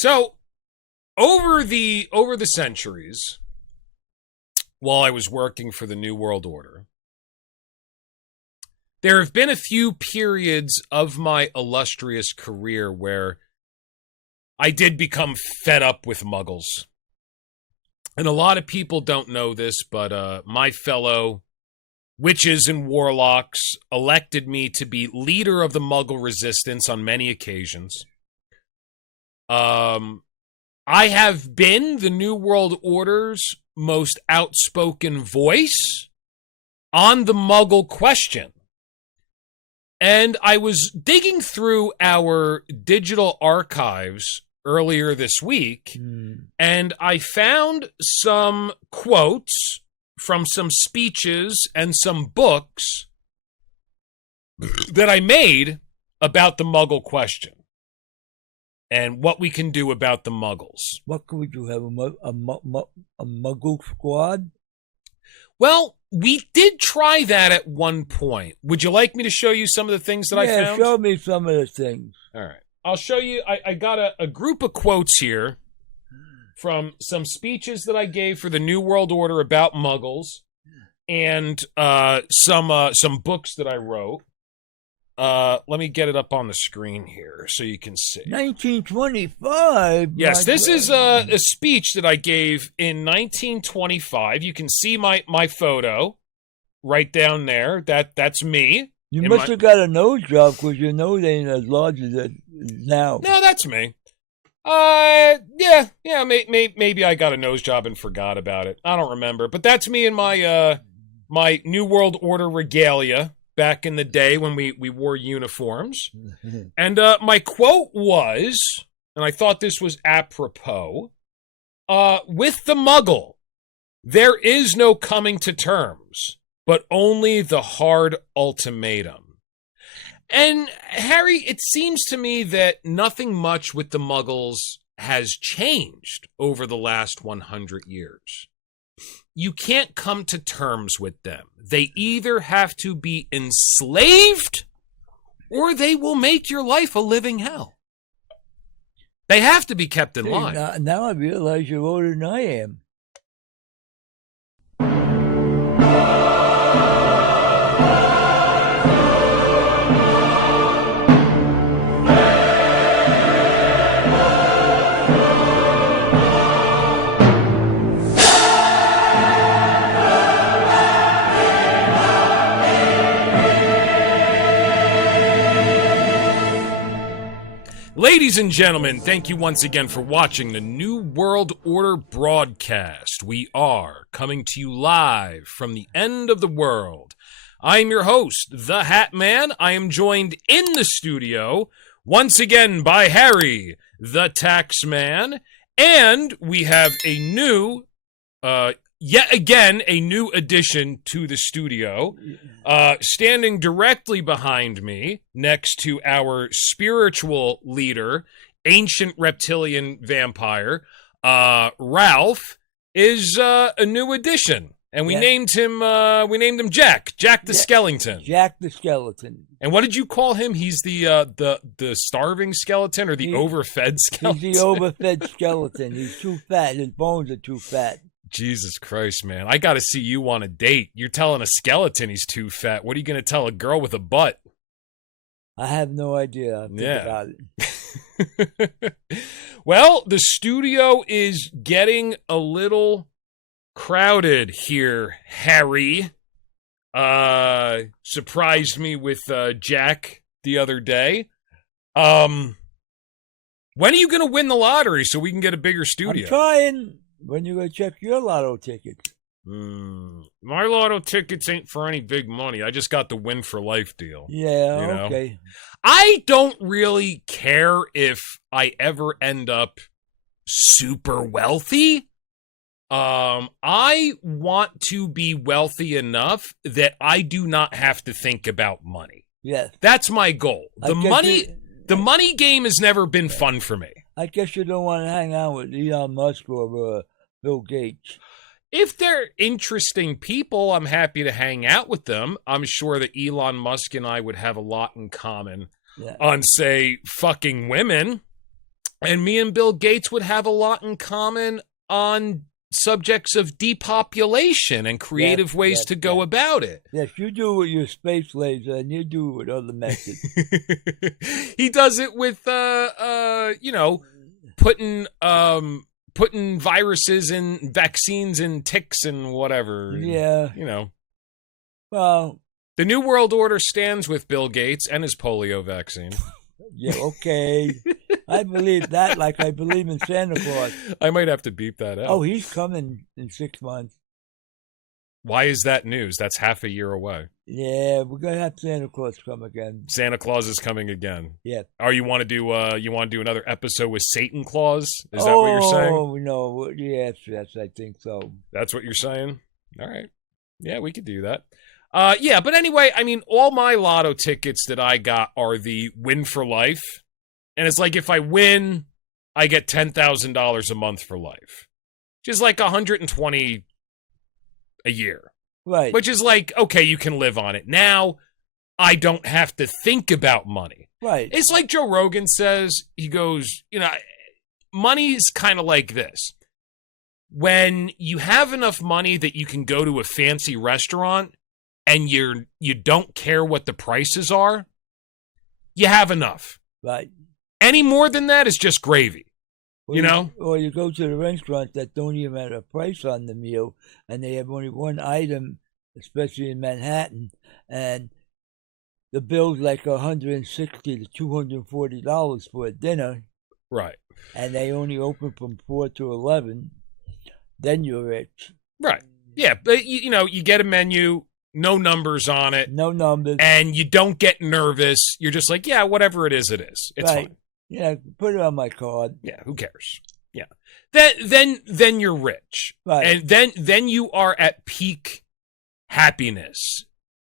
So, over the centuries, while I was working for the New World Order, there have been a few periods of my illustrious career where I did become fed up with muggles. And a lot of people don't know this, but my fellow witches and warlocks elected me to be leader of the Muggle Resistance on many occasions. I have been the New World Order's most outspoken voice on the Muggle question. And I was digging through our digital archives earlier this week, and I found some quotes from some speeches and some books that I made about the Muggle question and what we can do about the Muggles. What could we do? Have a Muggle squad? Well, we did try that at one point. Would you like me to show you some of the things that I found? Yeah, show me some of the things. All right. I'll show you. I got a group of quotes here from some speeches that I gave for the New World Order about Muggles and some books that I wrote. Let me get it up on the screen here so you can see. 1925? Yes, this is a speech that I gave in 1925. You can see my photo right down there. That's me. You must have got a nose job because your nose ain't as large as it is now. No, that's me. Yeah, maybe I got a nose job and forgot about it. I don't remember. But that's me in my my New World Order regalia back in the day when we wore uniforms. And my quote was, and I thought this was apropos, with the Muggle, there is no coming to terms, but only the hard ultimatum. And, Harry, it seems to me that nothing much with the Muggles has changed over the last 100 years. You can't come to terms with them. They either have to be enslaved or they will make your life a living hell. They have to be kept in line. Now I realize you're older than I am. Ladies and gentlemen, thank you once again for watching the New World Order broadcast. We are coming to you live from the end of the world. I am your host, the Hat Man. I am joined in the studio once again by Harry, the Tax Man, and we have a new, yet again, a new addition to the studio. Standing directly behind me, next to our spiritual leader, ancient reptilian vampire, Ralph, is a new addition. And we named him Jack the Skeleton. Jack the Skeleton. And what did you call him? He's the starving skeleton or the overfed skeleton? He's the overfed skeleton. He's too fat. His bones are too fat. Jesus Christ, man. I got to see you on a date. You're telling a skeleton he's too fat. What are you going to tell a girl with a butt? I have no idea. Think about it. Well, the studio is getting a little crowded here, Harry. Surprised me with Jack the other day. When are you going to win the lottery so we can get a bigger studio? I'm trying. When you going to check your lotto tickets? My lotto tickets ain't for any big money. I just got the win for life deal. Yeah, you know? Okay. I don't really care if I ever end up super wealthy. I want to be wealthy enough that I do not have to think about money. Yes. That's my goal. The money game has never been fun for me. I guess you don't want to hang out with Elon Musk or Bill Gates. If they're interesting people, I'm happy to hang out with them. I'm sure that Elon Musk and I would have a lot in common on, say, fucking women. And me and Bill Gates would have a lot in common on subjects of depopulation and creative ways to go about it. Yes, you do it with your space laser, and you do it with other methods. He does it with, putting viruses and vaccines and ticks and whatever. Yeah. Well, the New World Order stands with Bill Gates and his polio vaccine. Yeah, okay. I believe that like I believe in Santa Claus. I might have to beep that out. Oh, he's coming in 6 months. Why is that news? That's half a year away. Yeah, we're gonna have Santa Claus come again. Santa Claus is coming again. Yeah. Oh, you want to do another episode with Satan Claus? Is that what you're saying? Oh no, yes, I think so. That's what you're saying? All right. Yeah, we could do that. Yeah, but anyway, I mean, all my lotto tickets that I got are the win for life. And it's like if I win, I get $10,000 a month for life. Which is like $120 a year. Right. Which is like, okay, you can live on it. Now, I don't have to think about money. Right. It's like Joe Rogan says, he goes, money's kind of like this. When you have enough money that you can go to a fancy restaurant and you don't care what the prices are, you have enough. Right. Any more than that is just gravy. Or you go to the restaurant that don't even have a price on the meal, and they have only one item, especially in Manhattan, and the bill's like $160 to $240 for a dinner. Right. And they only open from 4 to 11. Then you're rich. Right. Yeah, but you get a menu, no numbers on it. No numbers. And you don't get nervous. You're just like, yeah, whatever it is, it is. It's right. fine. Yeah, put it on my card. Yeah, who cares? Yeah. Then you're rich. Right. And then you are at peak happiness.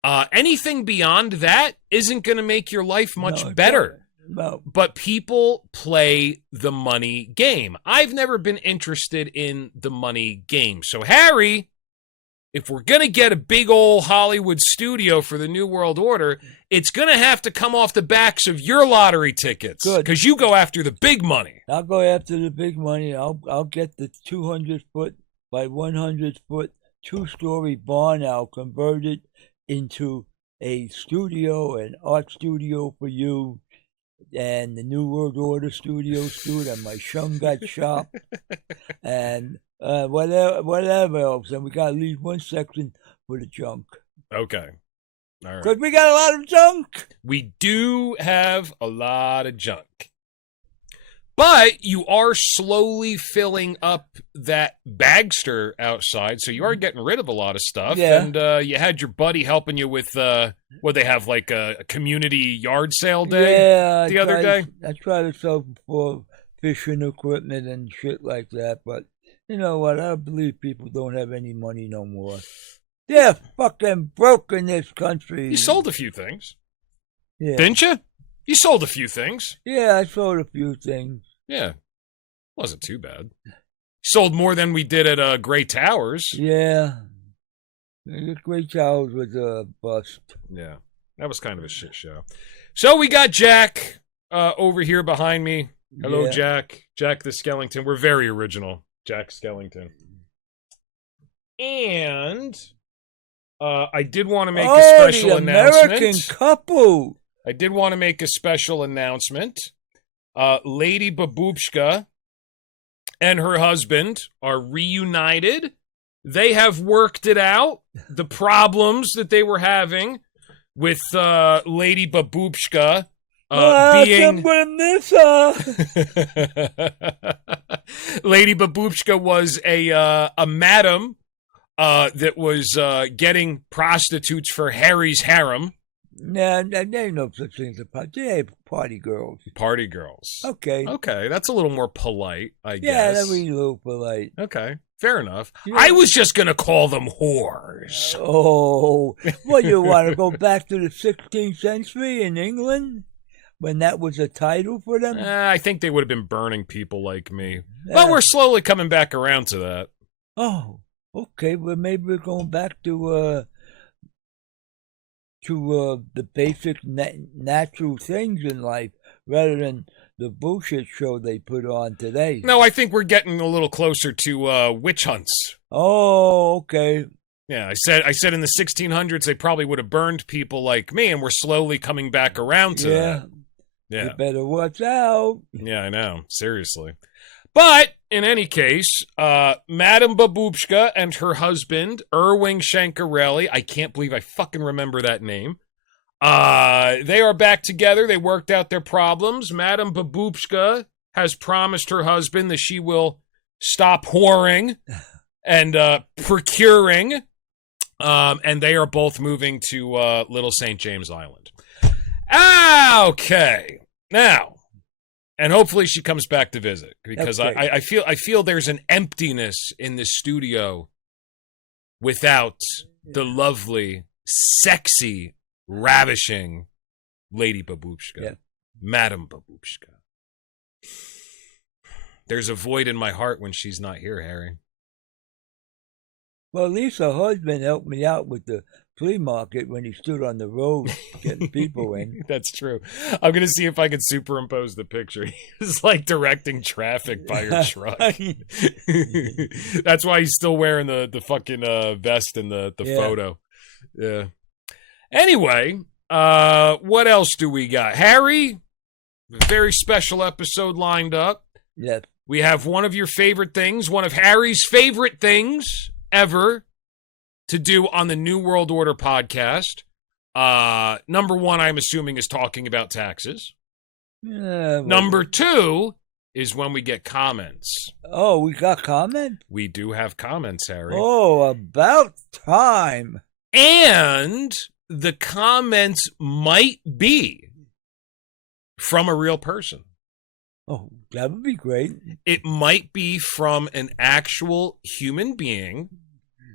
Anything beyond that isn't going to make your life much better. No. But people play the money game. I've never been interested in the money game. So, Harry, if we're going to get a big old Hollywood studio for the New World Order, it's going to have to come off the backs of your lottery tickets. Good. Because you go after the big money. I'll go after the big money. I'll get the 200-foot by 100-foot 2-story barn. I'll convert it into a studio, an art studio for you, and the New World Order studio and my Shungat shop, and whatever else. And we got to leave one section for the junk. Okay. All right. Because we got a lot of junk. We do have a lot of junk. But you are slowly filling up that bagster outside, so you are getting rid of a lot of stuff. Yeah. And you had your buddy helping you with, what they have, like a community yard sale day the other day? I try to sell for fishing equipment and shit like that, but you know what? I believe people don't have any money no more. They're fucking broke in this country. You sold a few things. Yeah. Didn't you? You sold a few things. Yeah, I sold a few things. Yeah. Wasn't too bad. Sold more than we did at Gray Towers. Yeah. The Great Towers was a bust. Yeah. That was kind of a shit show. So we got Jack over here behind me. Hello, Yeah. Jack. Jack the Skellington. We're very original. Jack Skellington. And I did want to make a special the announcement. American couple. I did want to make a special announcement. Lady Baboopshka and her husband are reunited. They have worked it out, the problems that they were having with Lady Baboopshka being... Lady Baboopshka was a madam that was getting prostitutes for Harry's harem. Nah, there ain't no such thing as party girls. Party girls. Okay. Okay, that's a little more polite, I guess. Yeah, that was a little polite. Okay, fair enough. Yeah. I was just going to call them whores. Oh, well, you want to go back to the 16th century in England when that was a title for them? I think they would have been burning people like me. But we're slowly coming back around to that. Oh, okay. Well, maybe we're going back to the basic natural things in life rather than bullshit show they put on today. No, I think we're getting a little closer to witch hunts. Oh, okay. Yeah, I said in the 1600s they probably would have burned people like me, and we're slowly coming back around to that. Yeah. You better watch out. Yeah, I know. Seriously. But in any case, Madame Babushka and her husband, Erwin Shankarelli, I can't believe I fucking remember that name. They are back together. They worked out their problems. Madame Babushka has promised her husband that she will stop whoring and procuring. And they are both moving to Little St. James Island. Okay. Now, and hopefully she comes back to visit, because I feel there's an emptiness in this studio without the lovely, sexy, ravishing Lady Babushka. Yeah. Madame Babushka. There's a void in my heart when she's not here, Harry. Well, at least her husband helped me out with the flea market when he stood on the road getting people in. That's true. I'm going to see if I can superimpose the picture. He's like directing traffic by her truck. That's why he's still wearing the fucking vest in the photo. Yeah. Anyway, what else do we got? Harry, a very special episode lined up. Yes. We have one of your favorite things, one of Harry's favorite things ever to do on the New World Order podcast. Number one, I'm assuming, is talking about taxes. Well, Number two is when we get comments. Oh, we got comments? We do have comments, Harry. Oh, about time. And the comments might be from a real person. Oh, that would be great. It might be from an actual human being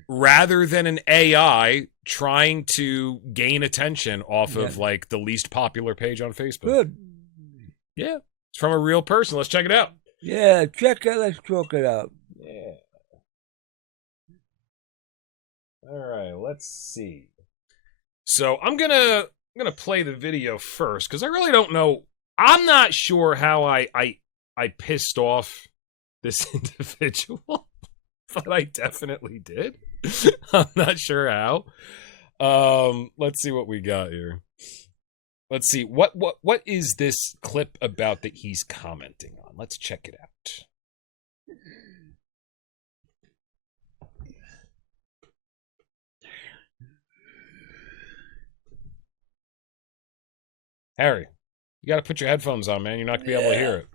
rather than an AI trying to gain attention off of like the least popular page on Facebook. Good. Yeah, it's from a real person. Let's check it out. Yeah, let's check it out. Yeah. All right, let's see. So I'm gonna play the video first because I really don't know. I'm not sure how I pissed off this individual, but I definitely did. I'm not sure how. Let's see what we got here. Let's see what is this clip about that he's commenting on. Let's check it out. Harry, you got to put your headphones on, man. You're not going to be able to hear it.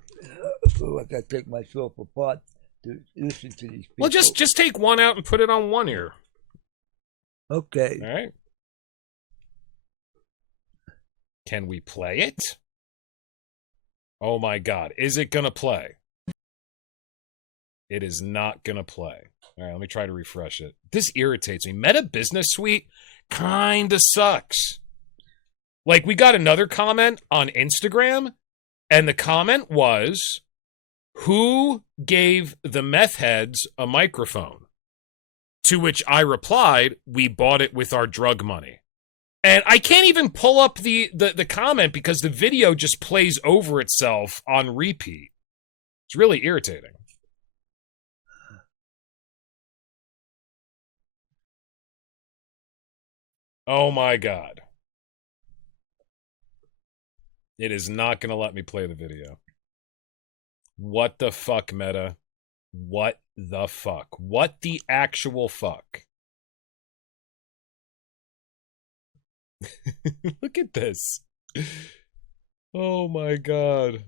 Oh, I got to take myself apart to listen to these people. Well, just take one out and put it on one ear. Okay. All right. Can we play it? Oh, my God. Is it going to play? It is not going to play. All right, let me try to refresh it. This irritates me. Meta Business Suite kind of sucks. Like, we got another comment on Instagram, and the comment was, who gave the meth heads a microphone? To which I replied, we bought it with our drug money. And I can't even pull up the comment because the video just plays over itself on repeat. It's really irritating. Oh my God. It is not going to let me play the video. What the fuck, Meta? What the fuck? What the actual fuck? Look at this. Oh my God.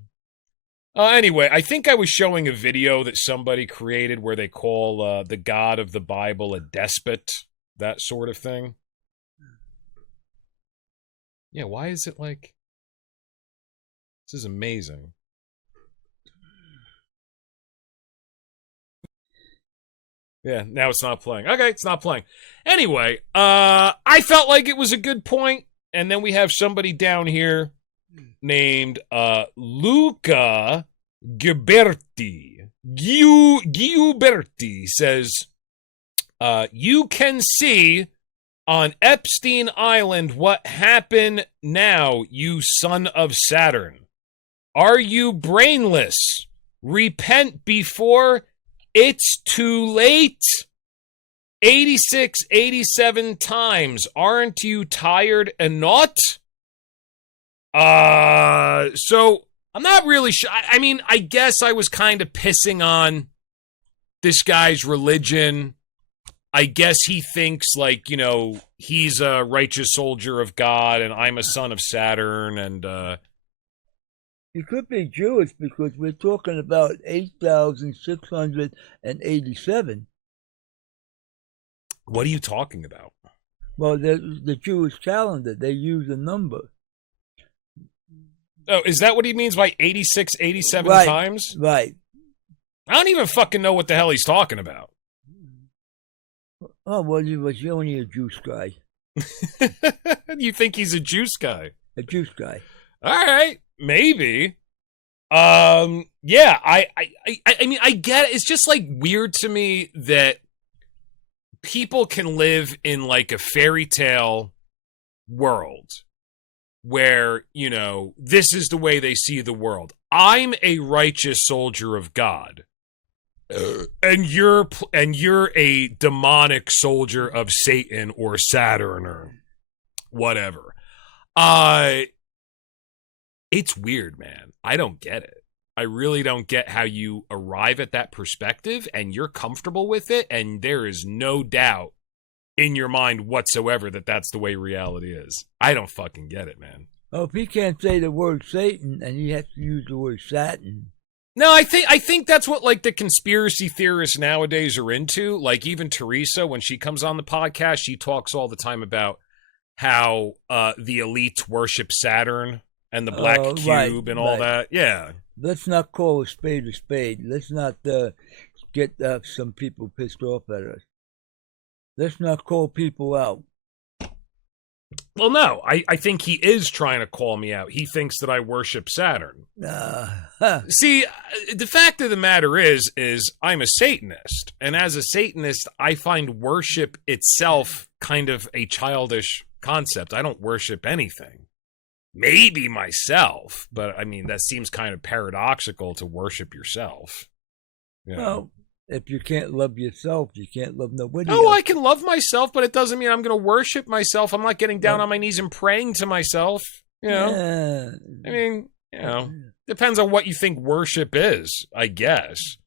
Anyway, I think I was showing a video that somebody created where they call the God of the Bible a despot, that sort of thing. Yeah, why is it like... This is amazing. Yeah, now it's not playing. Okay, it's not playing. Anyway, I felt like it was a good point, and then we have somebody down here named Luca Ghiberti. Ghiberti says, you can see on Epstein Island what happened now, you son of Saturn. Are you brainless? Repent before it's too late. 86, 87 times. Aren't you tired and not? So I'm not really sure. I mean, I guess I was kind of pissing on this guy's religion. I guess he thinks, like, you know, he's a righteous soldier of God and I'm a son of Saturn, and He could be Jewish because we're talking about 8,687. what are you talking about? Well, the Jewish calendar, they use a number. Oh, is that what he means by 86, 87 Right, times? Right. I don't even fucking know what the hell he's talking about. Oh, well, he was only a juice guy. You think he's a juice guy? A juice guy. All right, maybe. Yeah, I mean, I get it. It's just like weird to me that people can live in like a fairy tale world where, you know, this is the way they see the world. I'm a righteous soldier of God. And you're a demonic soldier of Satan or Saturn or whatever. It's weird, man. I don't get it. I really don't get how you arrive at that perspective and you're comfortable with it, and there is no doubt in your mind whatsoever that that's the way reality is. I don't fucking get it, man. Oh, if he can't say the word Satan and he has to use the word Saturn. No, I think that's what like the conspiracy theorists nowadays are into. Like even Teresa, when she comes on the podcast, she talks all the time about how the elites worship Saturn and the black cube and all that. Yeah. Let's not call a spade a spade. Let's not get some people pissed off at us. Let's not call people out. Well, no, I think he is trying to call me out. He thinks that I worship Saturn. See, the fact of the matter is I'm a Satanist. And as a Satanist, I find worship itself kind of a childish concept. I don't worship anything. Maybe myself, but I mean, that seems kind of paradoxical to worship yourself. You know? Well, if you can't love yourself, you can't love nobody else. I can love myself, but it doesn't mean I'm going to worship myself. I'm not getting down on my knees and praying to myself. You know, I mean, you know, depends on what you think worship is, I guess.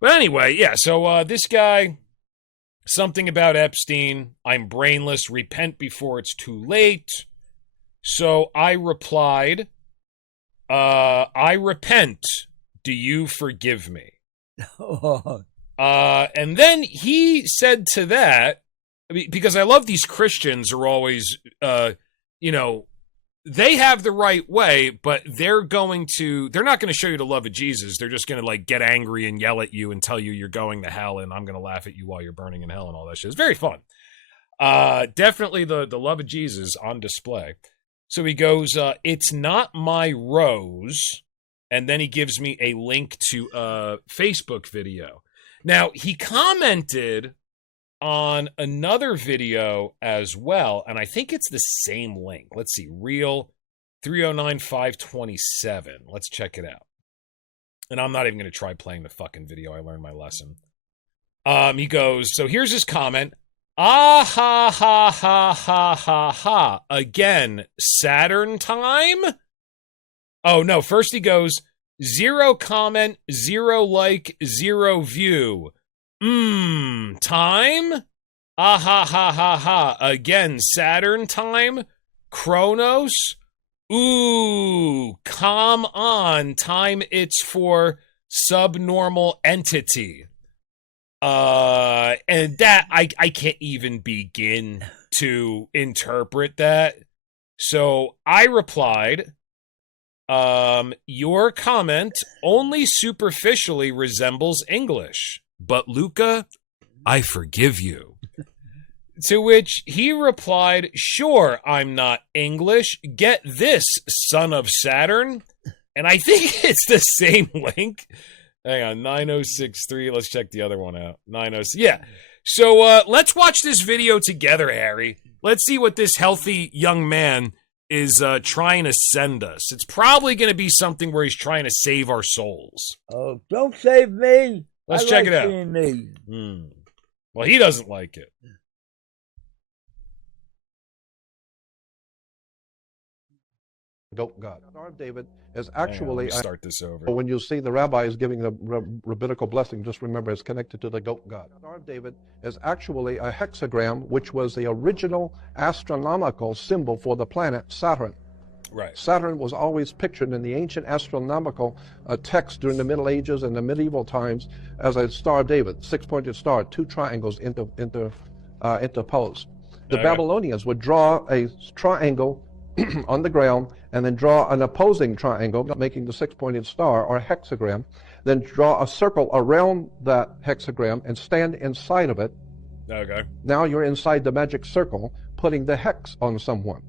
But anyway, yeah. So this guy, something about Epstein. I'm brainless. Repent before it's too late. So I replied, I repent. Do you forgive me? And then he said to that, because I love these Christians are always, you know, they have the right way, but they're not going to show you the love of Jesus. They're just going to like get angry and yell at you and tell you you're going to hell and I'm going to laugh at you while you're burning in hell and all that shit. It's very fun. Definitely the love of Jesus on display. So he goes, it's not my rose. And then he gives me a link to a Facebook video. Now, he commented on another video as well, and I think it's the same link. Let's see, Real 309527. Let's check it out. And I'm not even going to try playing the fucking video. I learned my lesson. He goes, so here's his comment. Ah, ha, ha, ha, ha, ha, ha. Again, Saturn time? Oh, no. First he goes, 0 comment, 0 like, 0 view. Time? Ah, ha, ha, ha, ha. Again, Saturn time? Chronos? Ooh, come on. Time it's for subnormal entity. And that, I can't even begin to interpret that. So I replied, your comment only superficially resembles English, but Luca, I forgive you. To which he replied, sure, I'm not English. Get this, son of Saturn. And I think it's the same link. Hang on, 9063. Let's check the other one out. 906. Yeah. So let's watch this video together, Harry. Let's see what this healthy young man is trying to send us. It's probably going to be something where he's trying to save our souls. Oh, don't save me. Let's I check like it out. being me. Well, he doesn't like it. Goat God. Star of David is actually, start this over. when you see the rabbis giving the rabbinical blessing, just remember it's connected to the goat god. Star of David is actually a hexagram, which was the original astronomical symbol for the planet Saturn. Right. Saturn was always pictured in the ancient astronomical text during the Middle Ages and the medieval times as a Star of David, six-pointed star, two triangles interposed. The Babylonians would draw a triangle on the ground and then draw an opposing triangle, making the six-pointed star or hexagram, then draw a circle around that hexagram and stand inside of it. Okay. Now you're inside the magic circle, putting the hex on someone.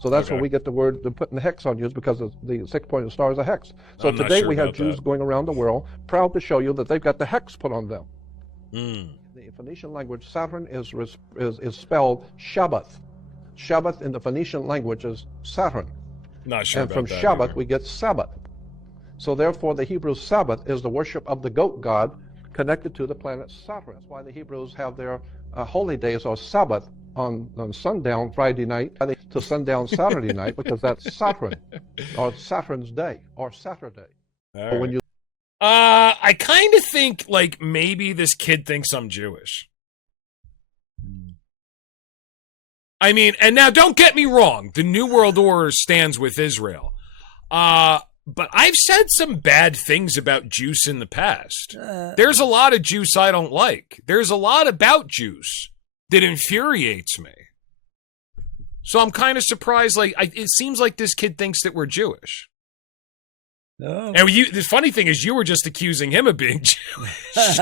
So that's where we get the word, putting the hex on you, is because the six-pointed star is a hex. So today we have Jews going around the world proud to show you that they've got the hex put on them. The Phoenician language, Saturn is spelled Shabbath. Shabbath in the Phoenician language is Saturn. Not sure and about from that Shabbath either. we get Sabbath. So therefore the Hebrew Sabbath is the worship of the goat god connected to the planet Saturn. That's why the Hebrews have their holy days or Sabbath on sundown Friday night to sundown Saturday night, because that's Saturn, or Saturn's day, or Saturday. All When right. you I kind of think like maybe this kid thinks I'm Jewish. I mean, and now don't get me wrong, the New World Order stands with Israel. But I've said some bad things about Jews in the past. There's a lot of Jews I don't like. There's a lot about Jews that infuriates me. So I'm kind of surprised. Like, it seems like this kid thinks that we're Jewish. No. And the funny thing is, you were just accusing him of being Jewish.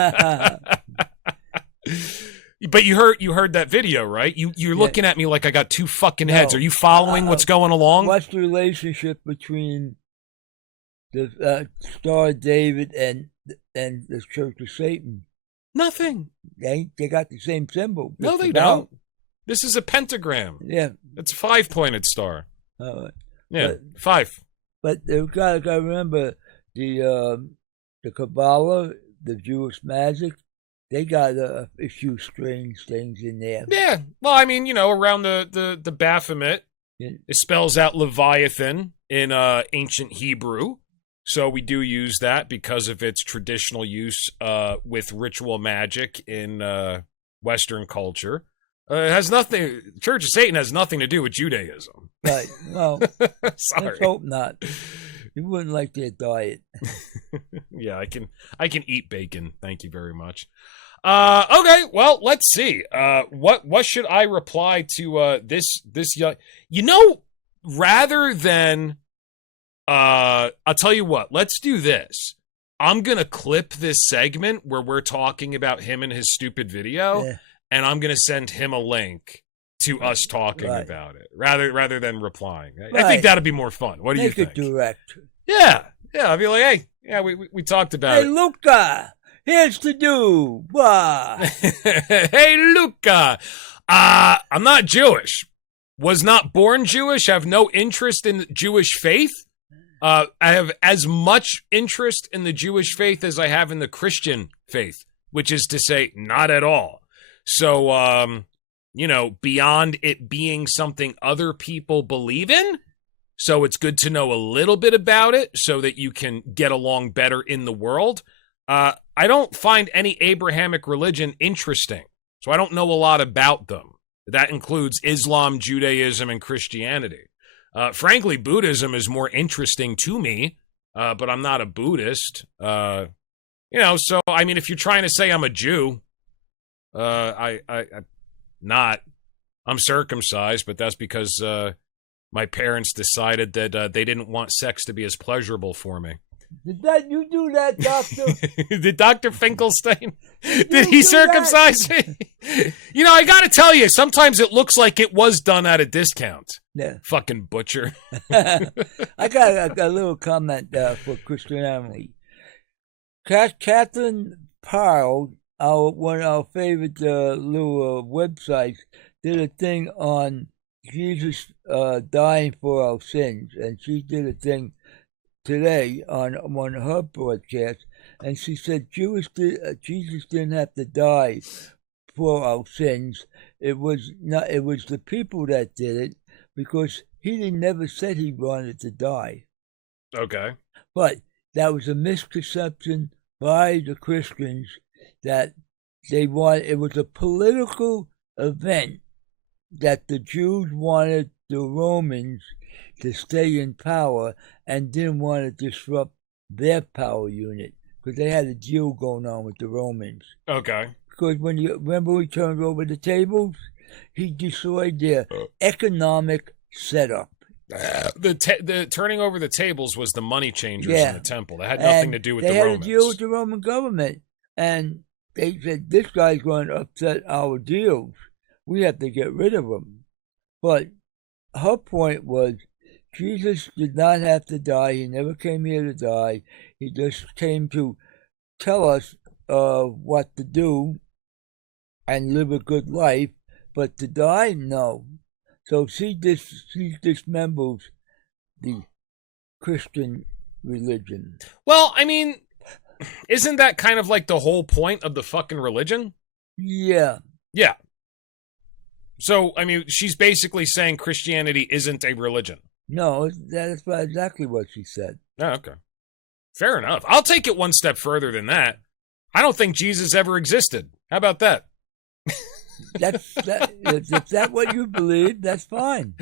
But you heard that video, right? You're looking at me like I got two fucking heads. Are you following what's going along? What's the relationship between the Star of David and the Church of Satan? Nothing. They got the same symbol. No, they don't. This is a pentagram. Yeah. It's a 5-pointed star. Yeah, but, 5. But they've got to remember the Kabbalah, the Jewish magic. They got a few strange things in there. Yeah. Well, I mean, around the Baphomet, it spells out Leviathan in ancient Hebrew. So we do use that because of its traditional use with ritual magic in Western culture. It has nothing. Church of Satan has nothing to do with Judaism. Right. Well, sorry. let's hope not. You wouldn't like their diet. Yeah, I can eat bacon. Thank you very much. Okay, well, let's see. What should I reply to this young? Rather than I'll tell you what. Let's do this. I'm gonna clip this segment where we're talking about him and his stupid video, and I'm gonna send him a link to us talking about it rather than replying. I think that'd be more fun. What do you think? Make it direct. Yeah. I'll be like, hey, yeah, we talked about it. Hey, Luca, here's to do. Hey, Luca, I'm not Jewish. Was not born Jewish. Have no interest in Jewish faith. I have as much interest in the Jewish faith as I have in the Christian faith, which is to say, not at all. So, beyond it being something other people believe in, so it's good to know a little bit about it so that you can get along better in the world. I don't find any Abrahamic religion interesting, so I don't know a lot about them. That includes Islam, Judaism, and Christianity. Frankly, Buddhism is more interesting to me, but I'm not a Buddhist. So, I mean, if you're trying to say I'm a Jew, I'm not. I'm circumcised, but that's because my parents decided that they didn't want sex to be as pleasurable for me. Did you do that, Doctor? Did Dr. Finkelstein? Did he circumcise me? I gotta tell you, sometimes it looks like it was done at a discount. Yeah. Fucking butcher. I got a little comment for Christian Emily. Catherine Pyle, one of our favorite little websites, did a thing on Jesus dying for our sins, and she did a thing today on her broadcast, and she said Jesus didn't have to die for our sins. It was the people that did it, because he never said he wanted to die. Okay. But that was a misconception by the Christians that it was a political event, that the Jews wanted the Romans to stay in power and didn't want to disrupt their power unit, because they had a deal going on with the Romans. Okay. Because when you remember he turned over the tables, he destroyed their economic setup. The turning over the tables was the money changers in the temple. That had nothing to do with the Romans. They had a deal with the Roman government, and they said, this guy's going to upset our deals. We have to get rid of him. But her point was, Jesus did not have to die. He never came here to die. He just came to tell us what to do and live a good life. But to die, no. So she dismembers the Christian religion. Well, I mean, isn't that kind of like the whole point of the fucking religion? Yeah. Yeah. So, I mean, she's basically saying Christianity isn't a religion. No, that's exactly what she said. Oh, okay. Fair enough. I'll take it one step further than that. I don't think Jesus ever existed. How about that? If that's what you believe, that's fine.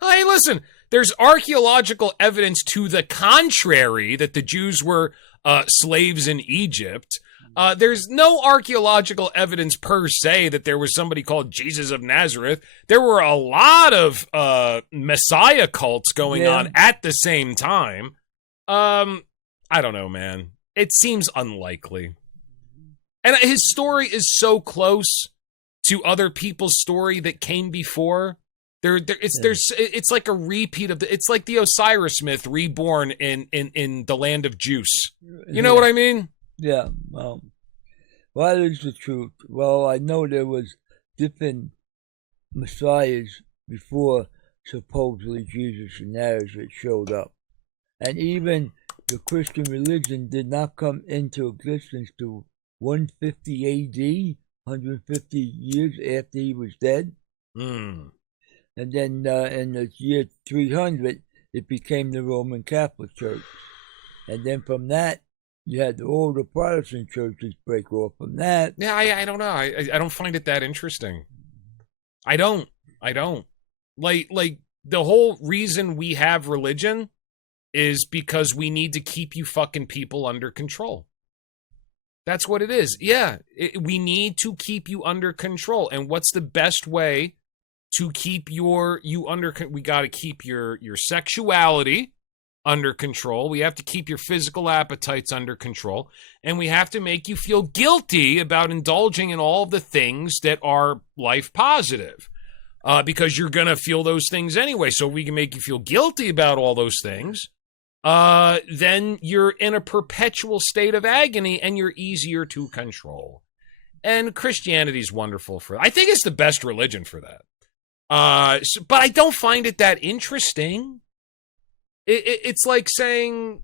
Hey, listen, there's archaeological evidence to the contrary that the Jews were slaves in Egypt. There's no archaeological evidence per se that there was somebody called Jesus of Nazareth. There were a lot of Messiah cults going on at the same time. I don't know, man. It seems unlikely. And his story is so close to other people's story that came before. It's like a repeat of it's like the Osiris myth reborn in the land of Juice. You know what I mean? Yeah. Well, that is the truth. Well, I know there was different messiahs before supposedly Jesus of Nazareth showed up, and even the Christian religion did not come into existence to 150 A.D. 150 years after he was dead. And then in the year 300, it became the Roman Catholic Church. And then from that, you had all the Protestant churches break off from that. Yeah, I don't know. I don't find it that interesting. I don't. Like the whole reason we have religion is because we need to keep you fucking people under control. That's what it is. Yeah, we need to keep you under control. And what's the best way to keep you under? We got to keep your sexuality under control. We have to keep your physical appetites under control, and we have to make you feel guilty about indulging in all of the things that are life positive, because you're gonna feel those things anyway. So we can make you feel guilty about all those things. Then you're in a perpetual state of agony and you're easier to control. And Christianity's wonderful for that. I think it's the best religion for that. But I don't find it that interesting. It's like saying,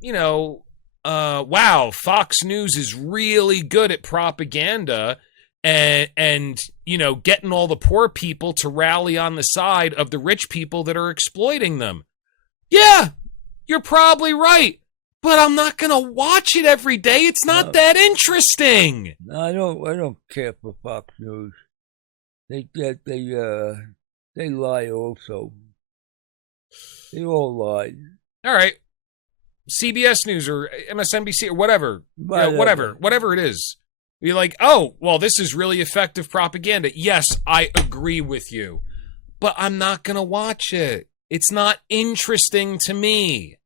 wow, Fox News is really good at propaganda and getting all the poor people to rally on the side of the rich people that are exploiting them. Yeah. You're probably right, but I'm not gonna watch it every day. It's not that interesting. I don't care for Fox News. They lie also. They all lie. All right, CBS News or MSNBC or whatever, whatever it is. You're like, oh, well, this is really effective propaganda. Yes, I agree with you, but I'm not gonna watch it. It's not interesting to me.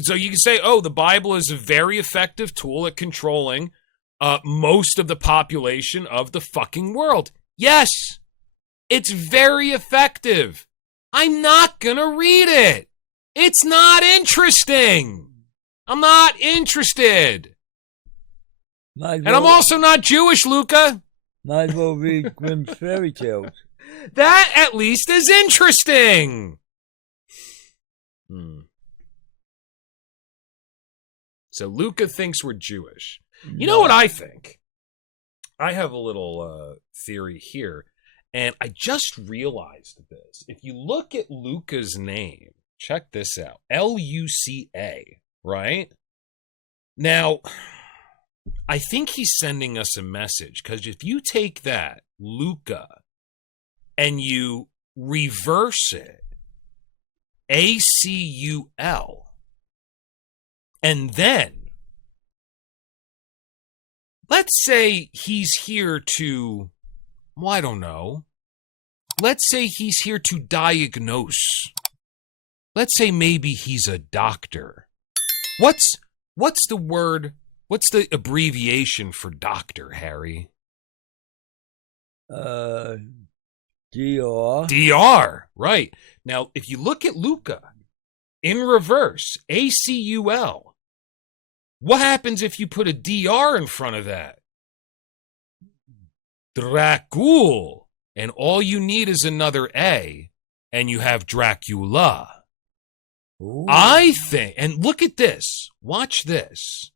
So you can say, oh, the Bible is a very effective tool at controlling most of the population of the fucking world. Yes, it's very effective. I'm not going to read it. It's not interesting. I'm not interested. And I'm also not Jewish, Luca. Might as well read Grimm's fairy tales. That at least is interesting. So Luca thinks we're Jewish. You know what I think? I have a little theory here, and I just realized this. If you look at Luca's name, check this out. Luca, right? Now, I think he's sending us a message, because if you take that, Luca, and you reverse it, ACUL, and then, let's say he's here to, well, I don't know. Let's say he's here to diagnose. Let's say maybe he's a doctor. What's the word, what's the abbreviation for doctor, Harry? DR. DR, right. Now, if you look at Luca, in reverse, ACUL, what happens if you put a DR in front of that? Dracul. And all you need is another A, and you have Dracula. Ooh. I think, and look at this. Watch this.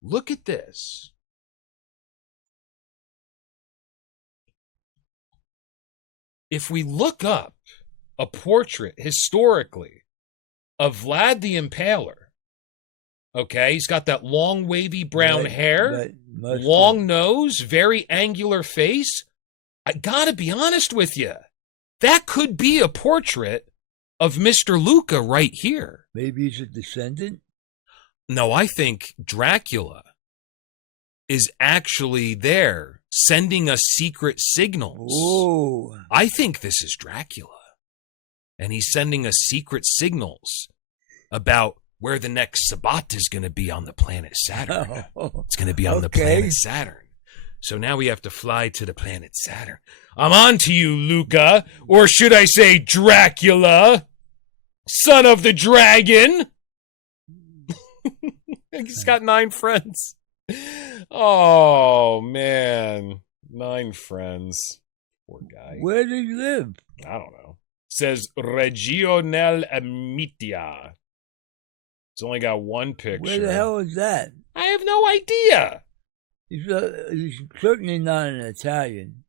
Look at this. If we look up a portrait historically of Vlad the Impaler, okay, he's got that long wavy brown hair, long nose, very angular face. I gotta be honest with you. That could be a portrait of Mr. Luca right here. Maybe he's a descendant? No, I think Dracula is actually there sending us secret signals. Oh. I think this is Dracula. And he's sending us secret signals about where the next Sabbat is going to be on the planet Saturn. Oh. It's going to be on the planet Saturn. So now we have to fly to the planet Saturn. I'm on to you, Luca. Or should I say Dracula? Son of the dragon. He's got 9 friends. Oh, man. 9 friends. Poor guy. Where does he live? I don't know. Says Regional Amitia. It's only got one picture. Where the hell is that? I have no idea. He's certainly not an Italian.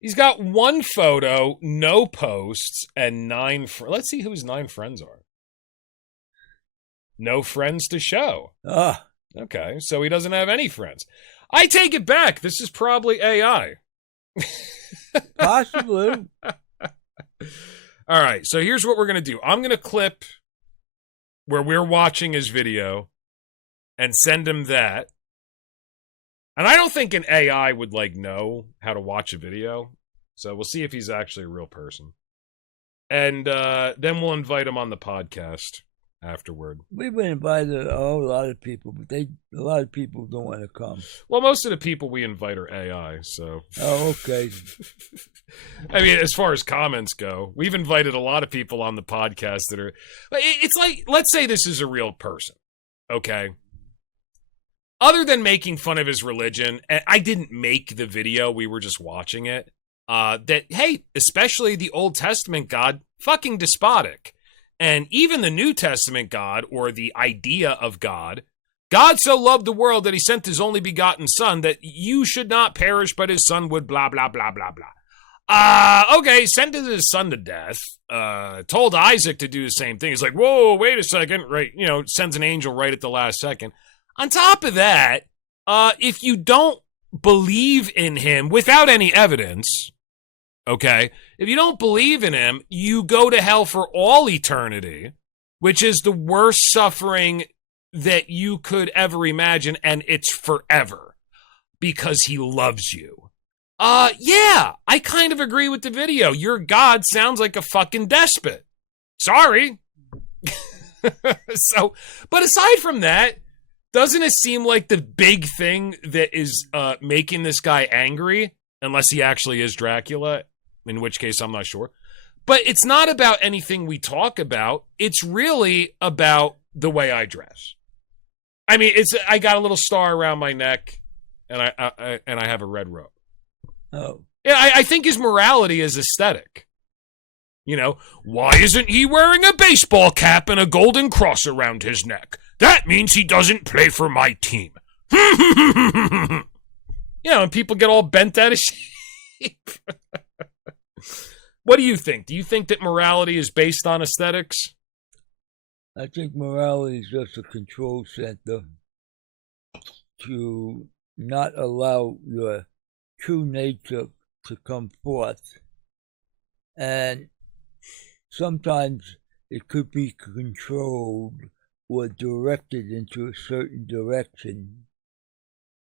He's got one photo, no posts, and 9 let's see who his 9 friends are. No friends to show. Ah. Okay, so he doesn't have any friends. I take it back. This is probably AI. Possibly. All right, so here's what we're going to do. I'm going to clip where we're watching his video and send him that. And I don't think an AI would, know how to watch a video. So we'll see if he's actually a real person. And then we'll invite him on the podcast afterward. We've been invited a lot of people, but a lot of people don't want to come. Well, most of the people we invite are AI, so... Oh, okay. I mean, as far as comments go, we've invited a lot of people on the podcast that are... It's like, let's say this is a real person, okay? Other than making fun of his religion, and I didn't make the video, we were just watching it, that, hey, especially the Old Testament God, fucking despotic. And even the New Testament God, or the idea of God, God so loved the world that he sent his only begotten son that you should not perish, but his son would blah, blah, blah, blah, blah. Okay, sent his son to death, told Isaac to do the same thing. He's like, whoa, wait a second, right? Sends an angel right at the last second. On top of that, if you don't believe in him without any evidence, okay, if you don't believe in him, you go to hell for all eternity, which is the worst suffering that you could ever imagine, and it's forever because he loves you. Yeah, I kind of agree with the video. Your God sounds like a fucking despot. Sorry. But aside from that, doesn't it seem like the big thing that is making this guy angry, unless he actually is Dracula, in which case I'm not sure. But it's not about anything we talk about. It's really about the way I dress. I mean, I got a little star around my neck, and I have a red robe. Oh. Yeah, I think his morality is aesthetic. You know, why isn't he wearing a baseball cap and a golden cross around his neck? That means he doesn't play for my team. You know, and people get all bent out of shape. What do you think? Do you think that morality is based on aesthetics? I think morality is just a control center to not allow your true nature to come forth. And sometimes it could be controlled or directed into a certain direction.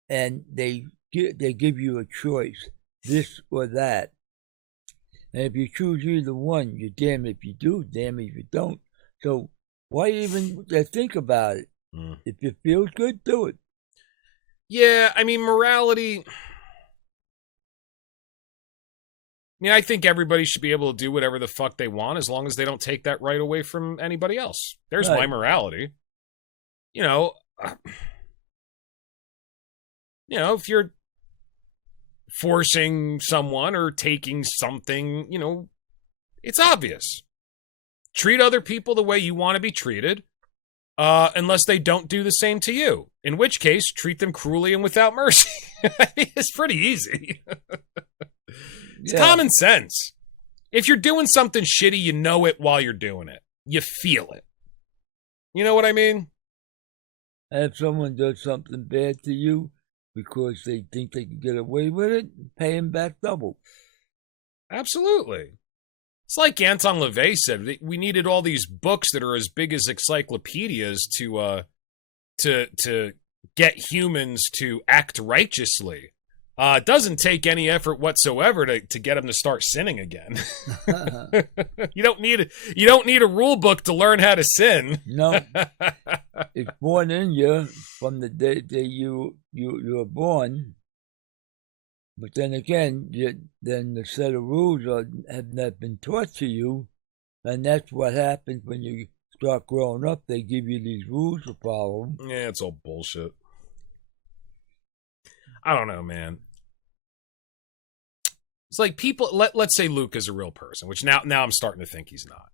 And they give you a choice, this or that. And if you choose either one, you're damned if you do, damned if you don't. So why even think about it? If it feels good, do it. Yeah, I mean, morality... I mean, I think everybody should be able to do whatever the fuck they want as long as they don't take that right away from anybody else. There's my morality. You know, if you're forcing someone or taking something, you know, it's obvious. Treat other people the way you want to be treated, unless they don't do the same to you. In which case, treat them cruelly and without mercy. I mean, it's pretty easy. It's common sense. If you're doing something shitty, you know it while you're doing it. You feel it. You know what I mean? If someone does something bad to you because they think they can get away with it, pay them back double. Absolutely. It's like Anton LaVey said, we needed all these books that are as big as encyclopedias to get humans to act righteously. It doesn't take any effort whatsoever to get them to start sinning again. You don't need a rule book to learn how to sin. No, it's born in you from the day you were born. But then again, then the set of rules have not been taught to you, and that's what happens when you start growing up. They give you these rules to follow. Yeah, it's all bullshit. I don't know, man. It's like people. Let's say Luke is a real person, which now I'm starting to think he's not.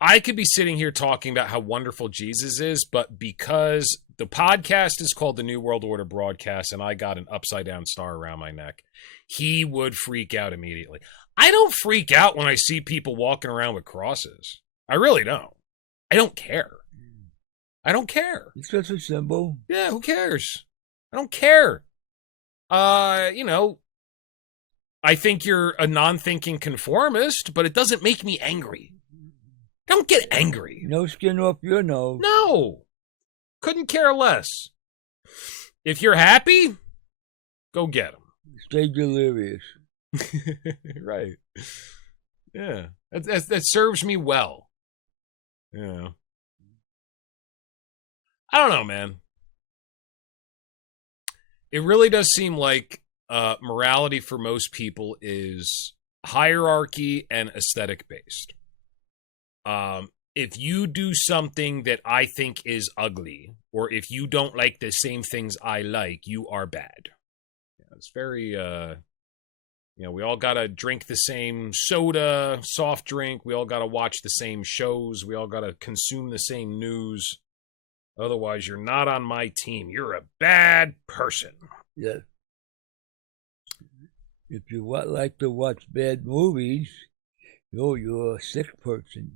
I could be sitting here talking about how wonderful Jesus is, but because the podcast is called the New World Order Broadcast and I got an upside down star around my neck, he would freak out immediately. I don't freak out when I see people walking around with crosses. I really don't. I don't care. I don't care. It's just a symbol. Yeah, who cares? I don't care. You know, I think you're a non-thinking conformist, but it doesn't make me angry. Don't get angry. No skin off your nose. No. Couldn't care less. If you're happy, go get them. Stay delirious. Right. Yeah. That serves me well. Yeah. I don't know, man. It really does seem like morality for most people is hierarchy and aesthetic based. If you do something that I think is ugly, or if you don't like the same things I like, you are bad. Yeah, it's very, we all gotta drink the same soda, soft drink. We all gotta watch the same shows. We all gotta consume the same news. Otherwise, you're not on my team. You're a bad person. Yeah. If you like to watch bad movies, you're a sick person.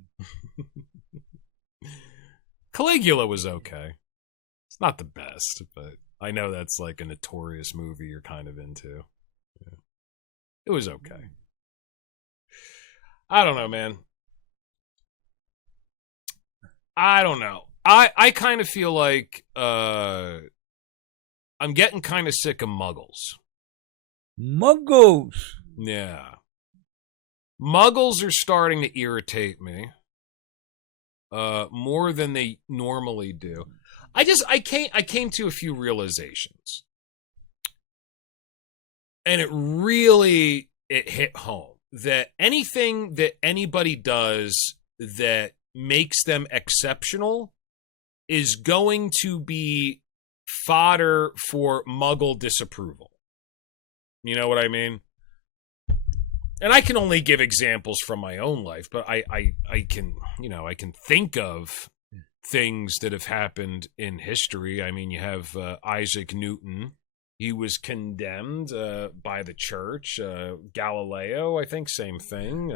Caligula was okay. It's not the best, but I know that's like a notorious movie you're kind of into. Yeah. It was okay. I don't know, man. I don't know. I kind of feel like I'm getting kind of sick of muggles. Muggles? Yeah. Muggles are starting to irritate me. More than they normally do. I came to a few realizations. And it hit home that anything that anybody does that makes them exceptional is going to be fodder for Muggle disapproval. You know what I mean? And I can only give examples from my own life, but I can, I can think of things that have happened in history. I mean, you have Isaac Newton. He was condemned by the church. Galileo, I think, same thing.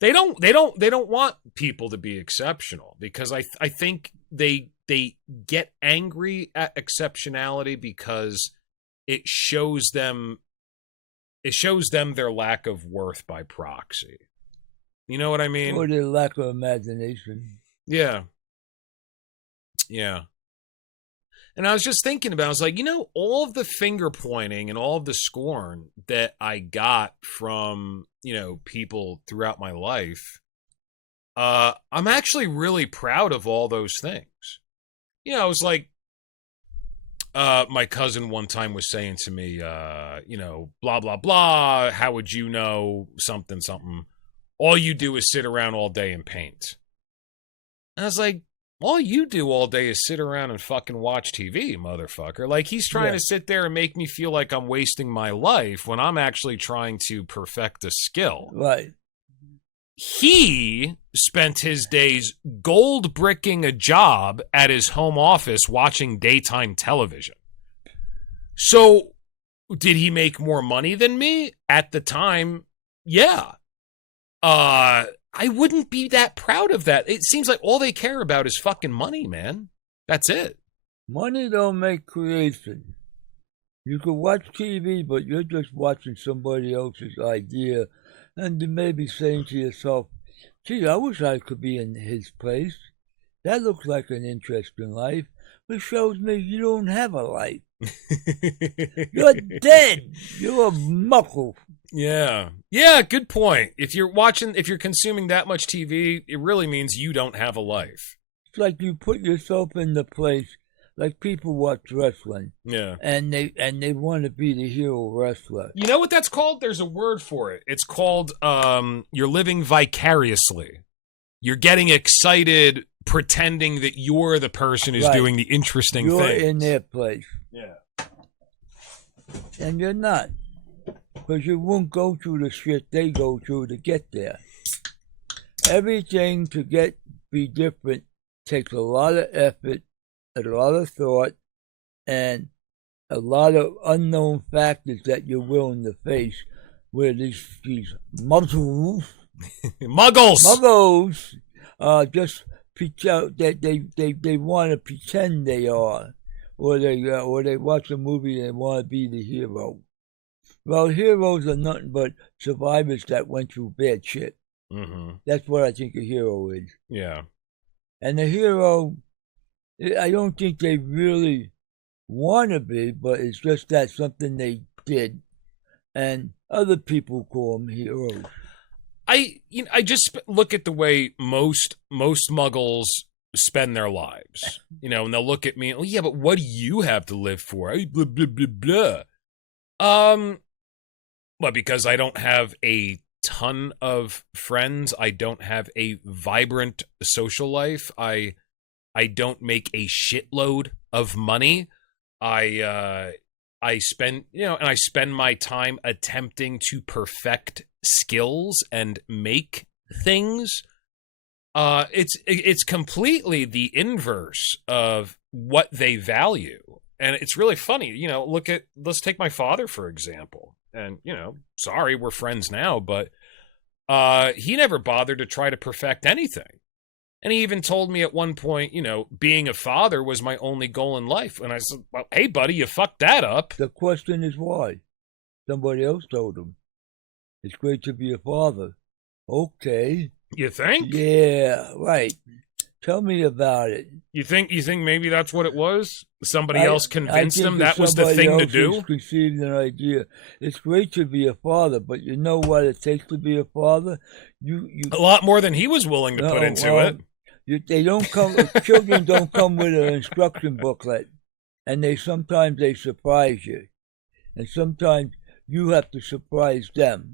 They don't want people to be exceptional, because I think they get angry at exceptionality because it shows them their lack of worth by proxy. You know what I mean? Or their lack of imagination. Yeah. Yeah. And I was just thinking about, I was like, all of the finger pointing and all of the scorn that I got from, people throughout my life, I'm actually really proud of all those things. I was like, my cousin one time was saying to me, blah, blah, blah. How would you know something, something? All you do is sit around all day and paint. And I was like, all you do all day is sit around and fucking watch TV, motherfucker. Like, he's trying to sit there and make me feel like I'm wasting my life when I'm actually trying to perfect a skill. Right. He spent his days gold bricking a job at his home office watching daytime television. So, did he make more money than me? At the time, yeah. I wouldn't be that proud of that. It seems like all they care about is fucking money, man. That's it. Money don't make creation. You can watch TV, but you're just watching somebody else's idea, and you may be saying to yourself, gee, I wish I could be in his place. That looks like an interesting life, which shows me you don't have a life. You're dead. You're a muggle. Yeah. Yeah, good point. If you're consuming that much TV, it really means you don't have a life. It's like you put yourself in the place, like people watch wrestling. Yeah. And they want to be the hero wrestler. You know what that's called? There's a word for it. It's called you're living vicariously. You're getting excited pretending that you're the person who's doing the interesting things. You're in their place. Yeah. And you're not. Because you won't go through the shit they go through to get there. Everything to be different takes a lot of effort, a lot of thought, and a lot of unknown factors that you're willing to face, where these muggles just that they want to pretend they are, or they watch a movie and they want to be the hero. Well, heroes are nothing but survivors that went through bad shit. Mm-hmm. That's what I think a hero is. Yeah. And the hero, I don't think they really want to be, but it's just that something they did, and other people call them heroes. I just look at the way most muggles spend their lives, and they'll look at me, oh yeah, but what do you have to live for? Blah, blah, blah, blah. Well, because I don't have a ton of friends, I don't have a vibrant social life, I don't make a shitload of money. I spend I spend my time attempting to perfect skills and make things. It's completely the inverse of what they value, and it's really funny. Let's take my father for example. And, sorry, we're friends now, but he never bothered to try to perfect anything. And he even told me at one point, being a father was my only goal in life. And I said, well, hey, buddy, you fucked that up. The question is why? Somebody else told him. It's great to be a father. Okay. You think? Yeah, right. Tell me about it. You think maybe that's what it was? Somebody else convinced him that was the thing to do? Conceived an idea. It's great to be a father, but you know what it takes to be a father? You a lot more than he was willing to put into it. Children don't come with an instruction booklet, and sometimes they surprise you, and sometimes you have to surprise them.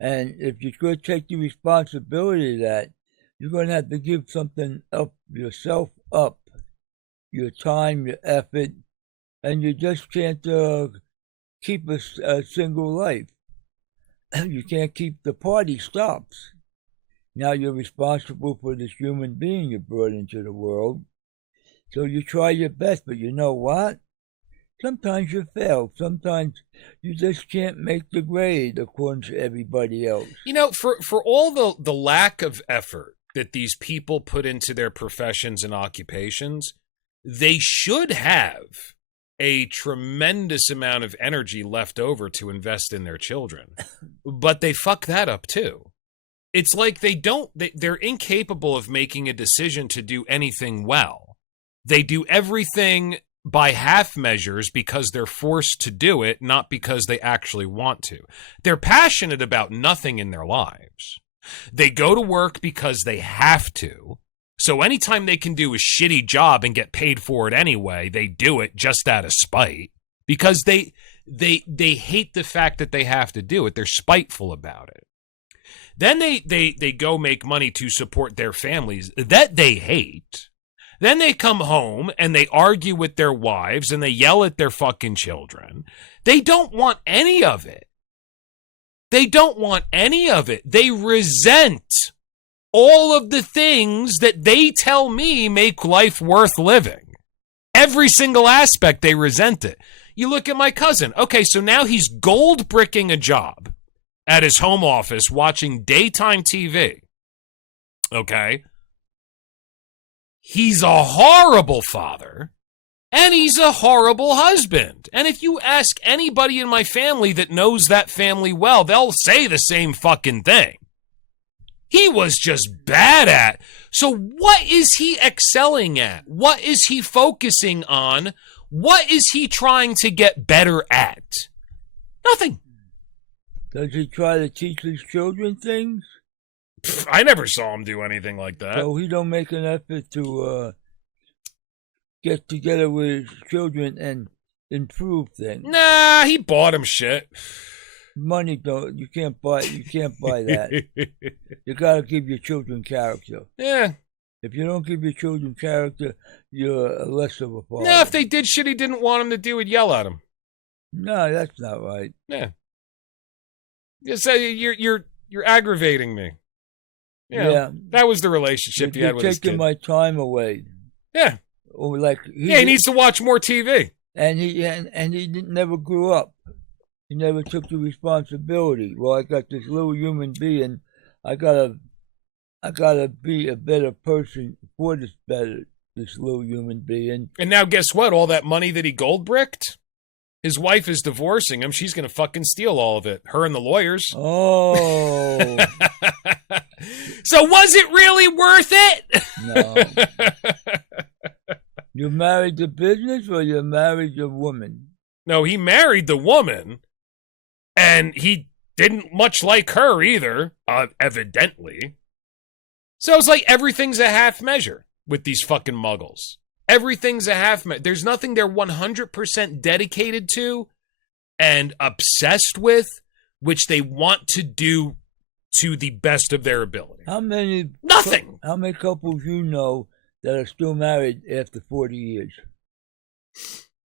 And if you're going to take the responsibility of that, you're going to have to give something up, yourself up, your time, your effort, and you just can't keep a single life. You can't keep the party stops. Now you're responsible for this human being you brought into the world. So you try your best, but you know what? Sometimes you fail. Sometimes you just can't make the grade according to everybody else. You know, for all the lack of effort that these people put into their professions and occupations, they should have a tremendous amount of energy left over to invest in their children. But they fuck that up too. It's like they're incapable of making a decision to do anything well. They do everything by half measures because they're forced to do it, not because they actually want to. They're passionate about nothing in their lives. They go to work because they have to. So anytime they can do a shitty job and get paid for it anyway, they do it just out of spite because they hate the fact that they have to do it. They're spiteful about it. Then they go make money to support their families that they hate. Then they come home and they argue with their wives and they yell at their fucking children. They don't want any of it. They don't want any of it. They resent all of the things that they tell me make life worth living. Every single aspect, they resent it. You look at my cousin. Okay, so now he's gold bricking a job at his home office watching daytime TV. Okay? He's a horrible father, and he's a horrible husband. And if you ask anybody in my family that knows that family well, they'll say the same fucking thing. He was just bad at. So what is he excelling at? What is he focusing on? What is he trying to get better at? Nothing. Does he try to teach his children things? I never saw him do anything like that. So he don't make an effort to get together with his children and improve things. Nah, he bought him shit. Money don't. You can't buy that. You gotta give your children character. Yeah. If you don't give your children character, you're less of a father. No, if they did shit he didn't want him to do, he'd yell at him. No, that's not right. Yeah. You say you're aggravating me. Yeah, that was the relationship he had with his kid. You're taking my time away. Yeah. Or like he needs to watch more TV. And he never grew up. He never took the responsibility. Well, I got this little human being. I gotta be a better person for this little human being. And now guess what? All that money that he gold bricked, his wife is divorcing him. She's gonna fucking steal all of it. Her and the lawyers. Oh. So was it really worth it? No. You married the business or you married the woman? No, he married the woman, and he didn't much like her either, evidently. So it's like everything's a half measure with these fucking muggles. Everything's a half measure. There's nothing they're 100% dedicated to and obsessed with, which they want to do to the best of their ability. Nothing. How many couples you know that are still married after 40 years?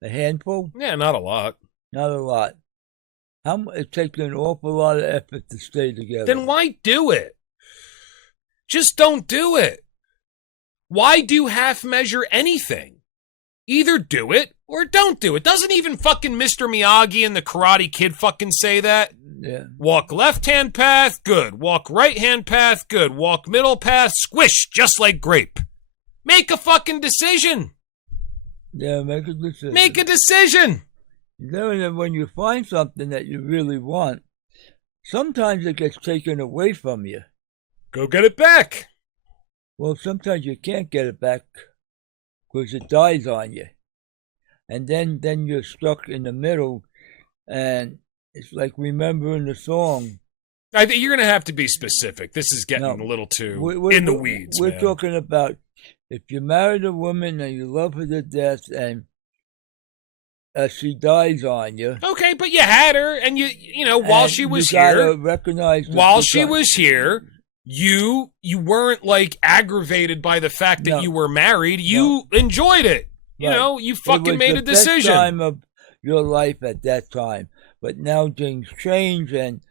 A handful? Yeah, not a lot. Not a lot. It takes an awful lot of effort to stay together. Then why do it? Just don't do it. Why do half measure anything? Either do it or don't do it. Doesn't even fucking Mr. Miyagi and the Karate Kid fucking say that? Yeah. Walk left-hand path, good. Walk right-hand path, good. Walk middle path, squish, just like grape. Make a fucking decision. Yeah, make a decision. Make a decision. Then when you find something that you really want, sometimes it gets taken away from you. Go get it back. Well, sometimes you can't get it back because it dies on you. And then you're stuck in the middle, and it's like remembering the song. I think you're going to have to be specific. This is getting a little too in the weeds, We're talking about if you married a woman and you love her to death and she dies on you. Okay, but you had her, and you know while she was here, while she was here, you weren't like aggravated by the fact that you were married. You enjoyed it. You know, you fucking made a decision. It was the best time of your life at that time. But now things change, and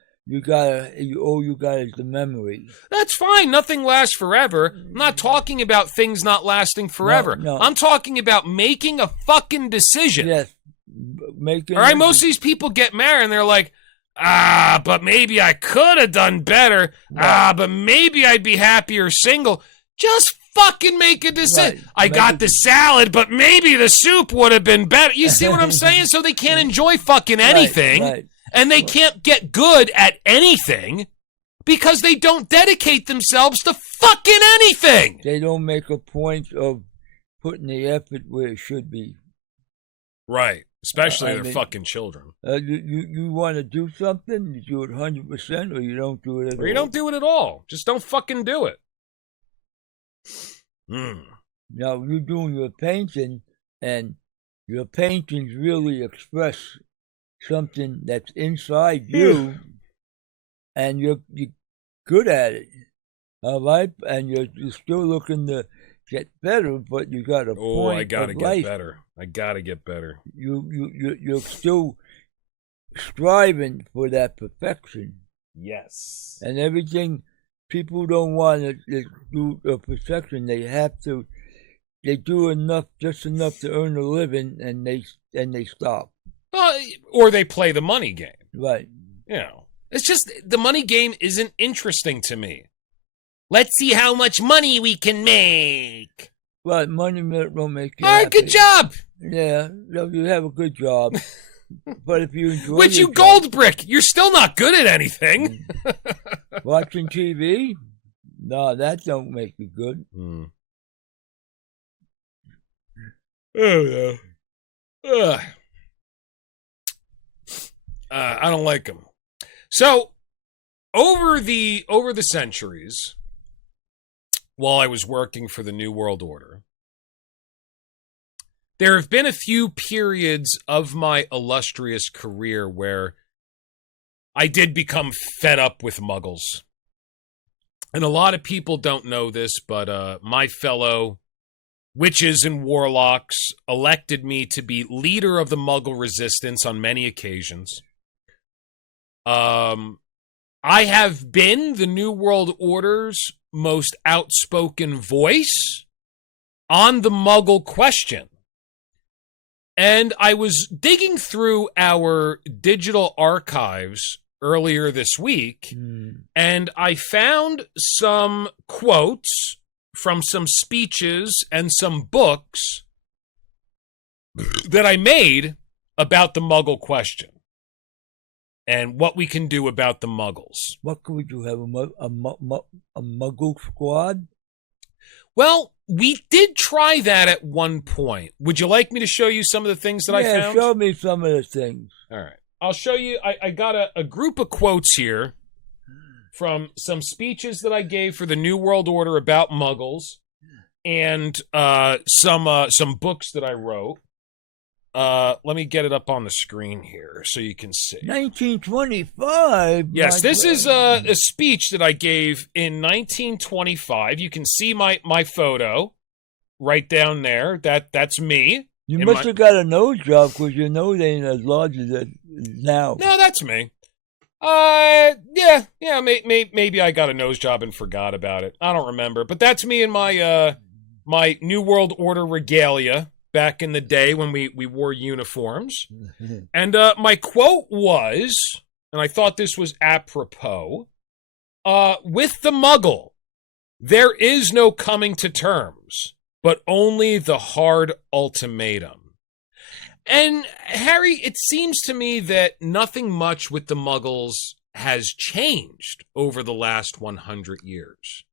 all you got is the memory. That's fine. Nothing lasts forever. I'm not talking about things not lasting forever. No. I'm talking about making a fucking decision. Yes. All right, most of these people get married and they're like, but maybe I could have done better. Right. But maybe I'd be happier single. Just fucking make a decision. Right. I got the salad, but maybe the soup would have been better. You see what I'm saying? So they can't enjoy fucking anything. Right. And they can't get good at anything because they don't dedicate themselves to fucking anything. They don't make a point of putting the effort where it should be. Right. Especially their fucking children. You want to do something, you do it 100%, or you don't do it at all. Or you don't do it at all. Just don't fucking do it. Now, you're doing your painting, and your paintings really express something that's inside you, and you're good at it. All right? And you're still looking to get better, but you got a point. Oh, I gotta get life. better. I gotta get better. You're still striving for that perfection. Yes. And everything, people don't want to do a perfection. They do enough, just enough to earn a living, and they stop. Or they play the money game. Right. You know, it's just the money game isn't interesting to me. Let's see how much money we can make. Right, money don't make you All right, happy. good job. Yeah, you have a good job. But if you enjoy Which you job, gold brick, you're still not good at anything. watching TV, no, that don't make you good. Oh, yeah. I don't like them. So, over the centuries, while I was working for the New World Order, there have been a few periods of my illustrious career where I did become fed up with muggles. And a lot of people don't know this, but my fellow witches and warlocks elected me to be leader of the Muggle Resistance on many occasions. I have been the New World Order's most outspoken voice on the Muggle question. And I was digging through our digital archives earlier this week, and I found some quotes from some speeches and some books that I made about the Muggle question and what we can do about the Muggles. What could we do? Have a Muggle squad? Well, we did try that at one point. Would you like me to show you some of the things that I found? Yeah, show me some of the things. All right. I'll show you. I got a group of quotes here from some speeches that I gave for the New World Order about Muggles and some books that I wrote. Let me get it up on the screen here so you can see. 1925? Yes, this is a speech that I gave in 1925. You can see my photo right down there. That's me. You must have got a nose job because your nose ain't as large as it is now. No, that's me. Yeah, maybe I got a nose job and forgot about it. I don't remember. But that's me in my New World Order regalia back in the day when we wore uniforms. And my quote was, and I thought this was apropos, with the Muggle, there is no coming to terms, but only the hard ultimatum. And, Harry, it seems to me that nothing much with the Muggles has changed over the last 100 years.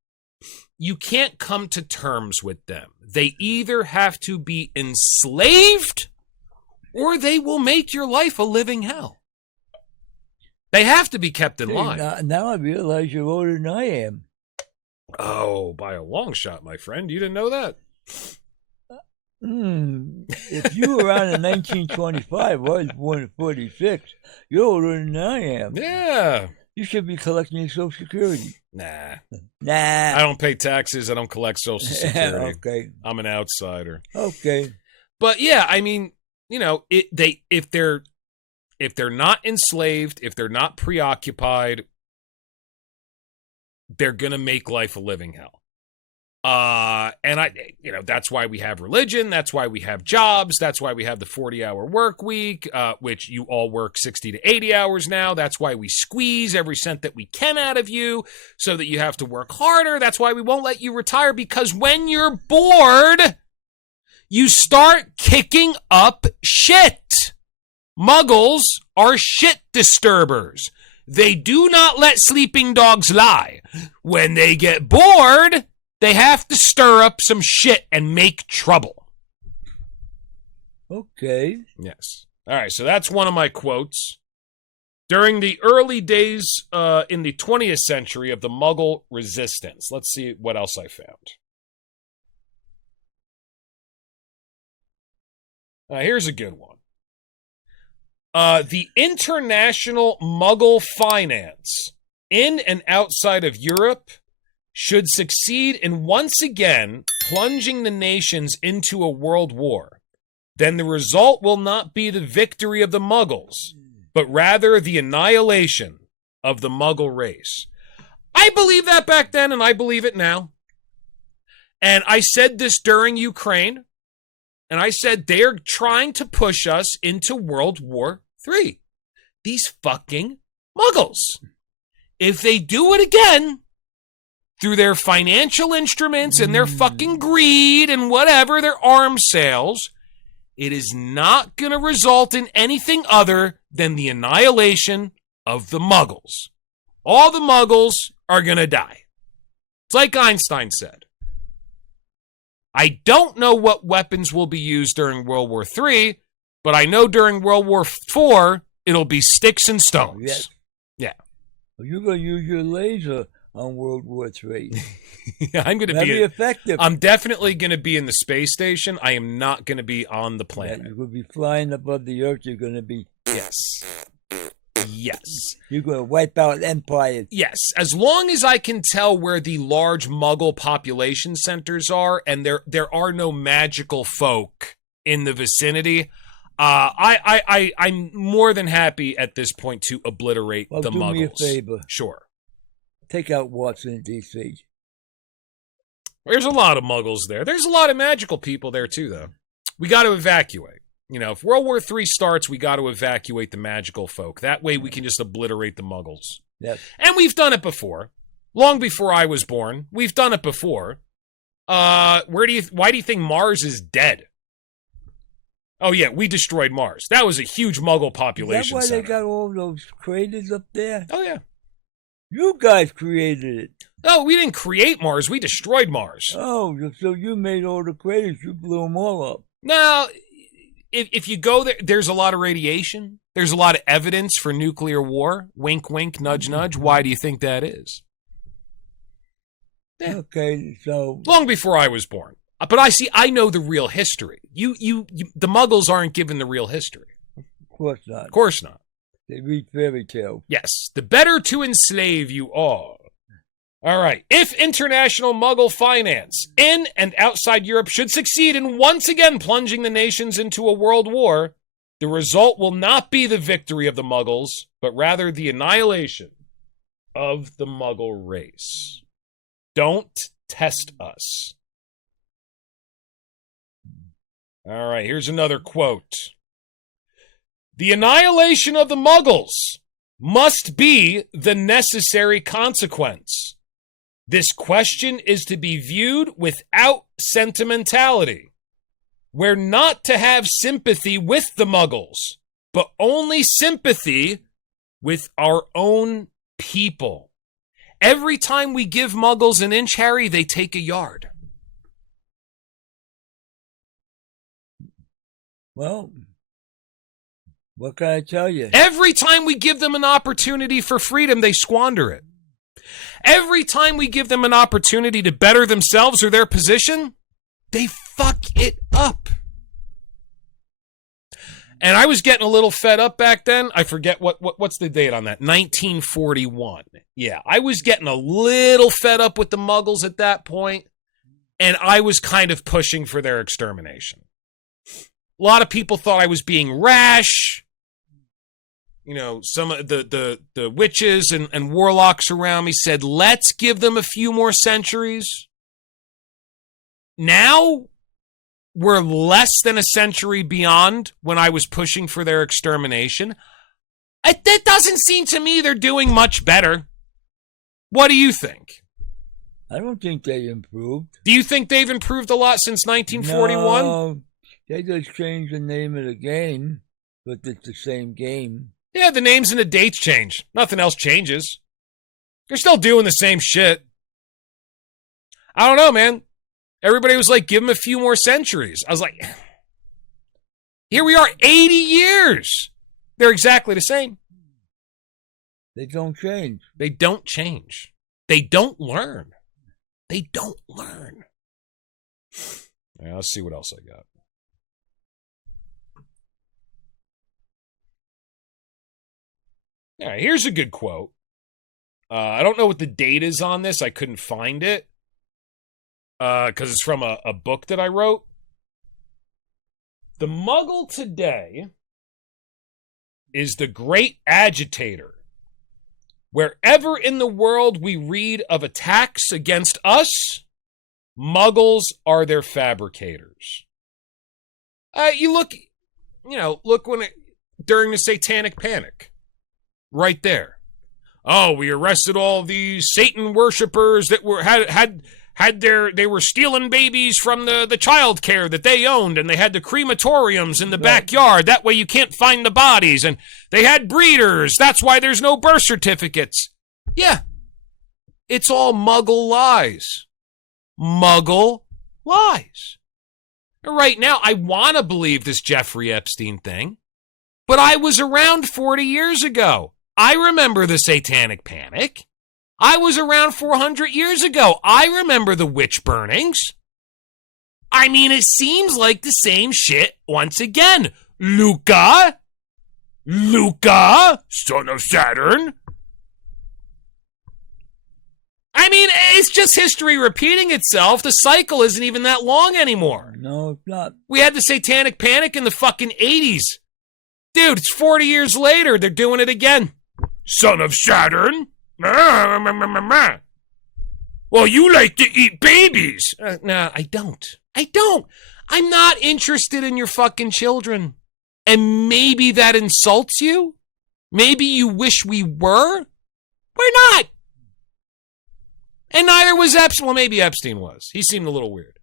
You can't come to terms with them. They either have to be enslaved or they will make your life a living hell. They have to be kept in line. Now I realize you're older than I am. Oh, by a long shot, my friend. You didn't know that? If you were around in 1925, I was born in 46. You're older than I am. Yeah. You should be collecting your Social Security. Nah. Nah. I don't pay taxes. I don't collect Social Security. Okay. I'm an outsider. Okay. But yeah, I mean, you know, if they're not enslaved, if they're not preoccupied, they're gonna make life a living hell. And that's why we have religion. That's why we have jobs. That's why we have the 40-hour work week, which you all work 60 to 80 hours now. That's why we squeeze every cent that we can out of you so that you have to work harder. That's why we won't let you retire, because when you're bored, you start kicking up shit. Muggles are shit disturbers. They do not let sleeping dogs lie. When they get bored, they have to stir up some shit and make trouble. Okay. Yes. All right, so that's one of my quotes. During the early days in the 20th century of the Muggle Resistance. Let's see what else I found. Here's a good one. The international Muggle finance in and outside of Europe should succeed in once again plunging the nations into a world war, then the result will not be the victory of the Muggles, but rather the annihilation of the Muggle race. I believe that back then, and I believe it now. And I said this during Ukraine, and I said they're trying to push us into World War III. These fucking Muggles. If they do it again, through their financial instruments and their fucking greed and whatever, their arms sales, it is not going to result in anything other than the annihilation of the Muggles. All the Muggles are going to die. It's like Einstein said. I don't know what weapons will be used during World War III, but I know during World War IV, it'll be sticks and stones. Yes. Yeah. You're going to use your laser on World War III. I'm going to be effective. I'm definitely going to be in the space station. I am not going to be on the planet. You're going to be flying above the Earth. You're going to be... Yes. Yes. You're going to wipe out empires. Yes. As long as I can tell where the large Muggle population centers are and there are no magical folk in the vicinity, I'm more than happy at this point to obliterate the Muggles. Do me a favor. Sure. Take out Washington, D.C. There's a lot of Muggles there. There's a lot of magical people there, too, though. We got to evacuate. You know, if World War III starts, we got to evacuate the magical folk. That way we can just obliterate the Muggles. Yes. And we've done it before. Long before I was born. We've done it before. Why do you think Mars is dead? Oh, yeah, we destroyed Mars. That was a huge Muggle population Is that why center. they got all those craters up there? Oh, yeah. You guys created it. No, we didn't create Mars. We destroyed Mars. Oh, so you made all the craters. You blew them all up. Now, if you go there, there's a lot of radiation. There's a lot of evidence for nuclear war. Wink, wink, nudge, nudge. Why do you think that is? Yeah. Okay, so... Long before I was born. But I know the real history. The Muggles aren't given the real history. Of course not. Of course not. They read fairy tales. Yes, the better to enslave you all. All right. If international Muggle finance in and outside Europe should succeed in once again plunging the nations into a world war, the result will not be the victory of the Muggles, but rather the annihilation of the Muggle race. Don't test us. All right, here's another quote. The annihilation of the Muggles must be the necessary consequence. This question is to be viewed without sentimentality. We're not to have sympathy with the Muggles, but only sympathy with our own people. Every time we give Muggles an inch, Harry, they take a yard. Well, what can I tell you? Every time we give them an opportunity for freedom, they squander it. Every time we give them an opportunity to better themselves or their position, they fuck it up. And I was getting a little fed up back then. I forget what's the date on that? 1941. Yeah, I was getting a little fed up with the Muggles at that point, and I was kind of pushing for their extermination. A lot of people thought I was being rash. You know, some of the witches and warlocks around me said, let's give them a few more centuries. Now, we're less than a century beyond when I was pushing for their extermination. It doesn't seem to me they're doing much better. What do you think? I don't think they improved. Do you think they've improved a lot since 1941? No, they just changed the name of the game, but it's the same game. Yeah, the names and the dates change. Nothing else changes. They're still doing the same shit. I don't know, man. Everybody was like, give them a few more centuries. I was like, here we are, 80 years. They're exactly the same. They don't change. They don't change. They don't learn. They don't learn. Yeah, let's see what else I got. All right, here's a good quote. I don't know what the date is on this. I couldn't find it because it's from a book that I wrote. The Muggle today is the great agitator. Wherever in the world we read of attacks against us, Muggles are their fabricators. Look during the Satanic Panic. Right there. Oh, we arrested all these Satan worshippers that they were stealing babies from the child care that they owned, and they had the crematoriums in the backyard. That way you can't find the bodies. And they had breeders. That's why there's no birth certificates. Yeah. It's all Muggle lies. Muggle lies. Right now, I want to believe this Jeffrey Epstein thing, but I was around 40 years ago. I remember the Satanic Panic. I was around 400 years ago. I remember the witch burnings. I mean, it seems like the same shit once again. Luca, son of Saturn. I mean, it's just history repeating itself. The cycle isn't even that long anymore. No, it's not. We had the Satanic Panic in the fucking 80s. Dude, it's 40 years later. They're doing it again. Son of Saturn. Well, you like to eat babies. No, I don't. I'm not interested in your fucking children. And maybe that insults you. Maybe you wish we were. We're not. And neither was Epstein. Well, maybe Epstein was. He seemed a little weird.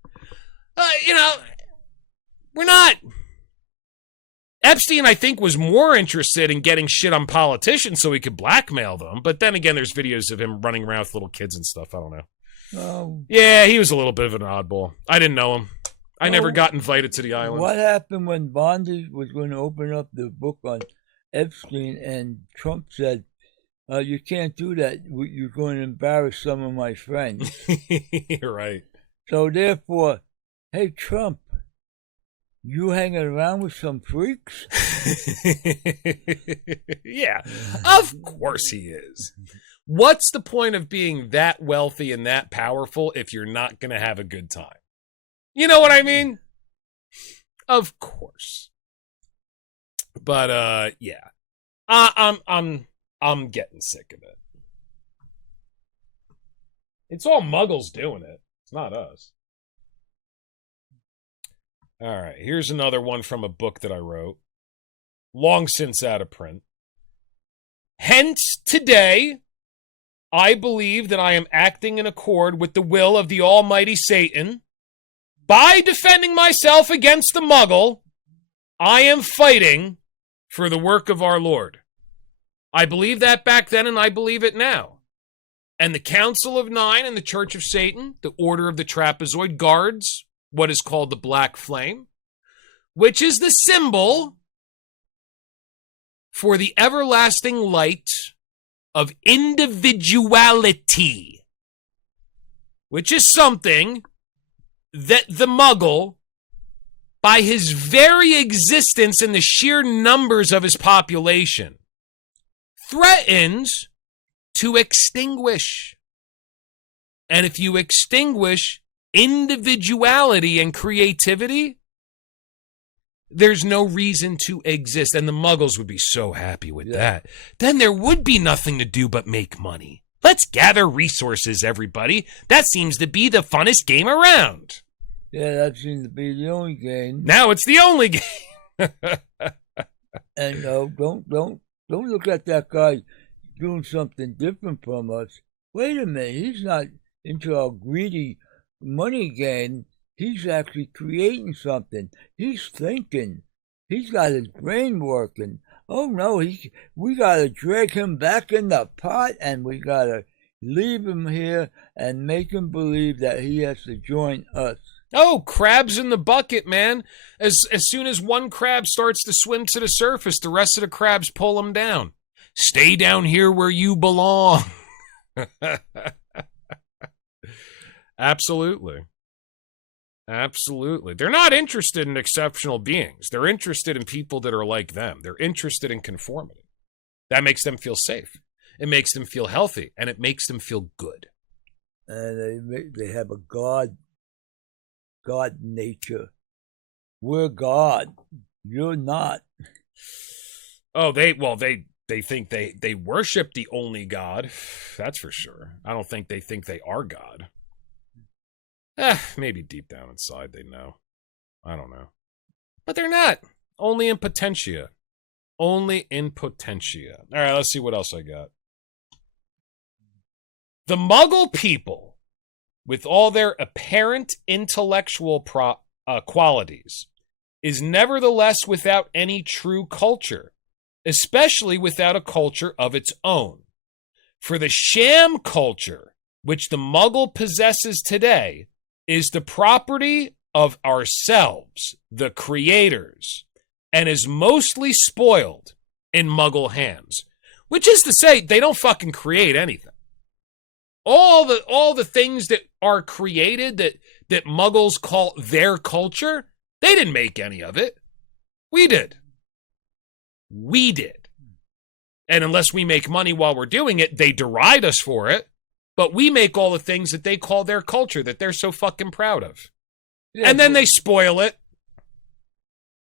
We're not. Epstein, I think, was more interested in getting shit on politicians so he could blackmail them. But then again, there's videos of him running around with little kids and stuff. I don't know. Yeah, he was a little bit of an oddball. I didn't know him. I never got invited to the island. What happened when Bondi was going to open up the book on Epstein and Trump said, you can't do that. You're going to embarrass some of my friends. Right. So therefore, hey, Trump, you hanging around with some freaks? Yeah, of course he is. What's the point of being that wealthy and that powerful if you're not going to have a good time? You know what I mean? Of course. But yeah, I'm getting sick of it. It's all Muggles doing it. It's not us. All right, here's another one from a book that I wrote, long since out of print. Hence, today, I believe that I am acting in accord with the will of the almighty Satan. By defending myself against the Muggle, I am fighting for the work of our Lord. I believe that back then, and I believe it now. And the Council of Nine and the Church of Satan, the Order of the Trapezoid, guards what is called the Black Flame, which is the symbol for the everlasting light of individuality, which is something that the Muggle, by his very existence and the sheer numbers of his population, threatens to extinguish. And if you extinguish individuality and creativity, there's no reason to exist. And the Muggles would be so happy with that. Then there would be nothing to do but make money. Let's gather resources, everybody. That seems to be the funnest game around. Yeah, that seems to be the only game. Now it's the only game. And don't look at that guy doing something different from us. Wait a minute, he's not into our greedy money game. He's actually creating something. He's thinking. He's got his brain working. Oh no, we gotta drag him back in the pot, and we gotta leave him here and make him believe that he has to join us. Oh, crabs in the bucket, man. As soon as one crab starts to swim to the surface, the rest of the crabs pull him down. Stay down here where you belong. Absolutely. Absolutely. They're not interested in exceptional beings. They're interested in people that are like them. They're interested in conformity. That makes them feel safe. It makes them feel healthy, and it makes them feel good. And they have a God nature. We're God. You're not. Oh, they think they worship the only God. That's for sure. I don't think they are God. Maybe deep down inside they know. I don't know. But they're not. Only in potentia. Only in potentia. All right, let's see what else I got. The Muggle people, with all their apparent intellectual qualities, is nevertheless without any true culture, especially without a culture of its own. For the sham culture, which the Muggle possesses today, is the property of ourselves, the creators, and is mostly spoiled in Muggle hands. Which is to say, they don't fucking create anything. All the things that are created that Muggles call their culture, they didn't make any of it. We did. We did. And unless we make money while we're doing it, they deride us for it. But we make all the things that they call their culture that they're so fucking proud of. Yeah, and then they spoil it.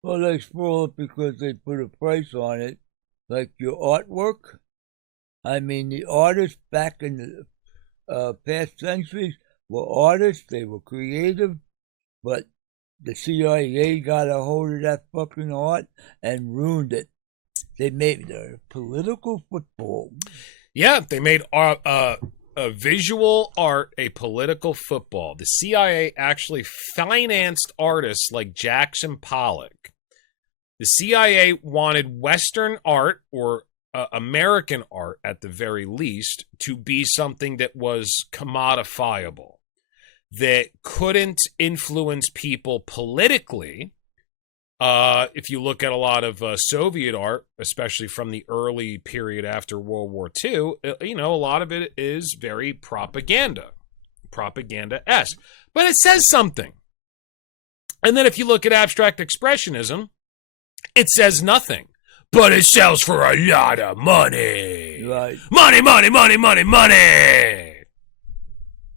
Well, they spoil it because they put a price on it. Like your artwork. I mean, the artists back in the past centuries were artists. They were creative. But the CIA got a hold of that fucking art and ruined it. They made a political football. Yeah, they made a visual art, a political football. The CIA actually financed artists like Jackson Pollock. The CIA wanted Western art, or American art at the very least, to be something that was commodifiable, that couldn't influence people politically. If you look at a lot of Soviet art, especially from the early period after World War II, a lot of it is very propaganda-esque. But it says something. And then if you look at abstract expressionism, it says nothing. But it sells for a lot of money. Right. Money, money, money, money, money.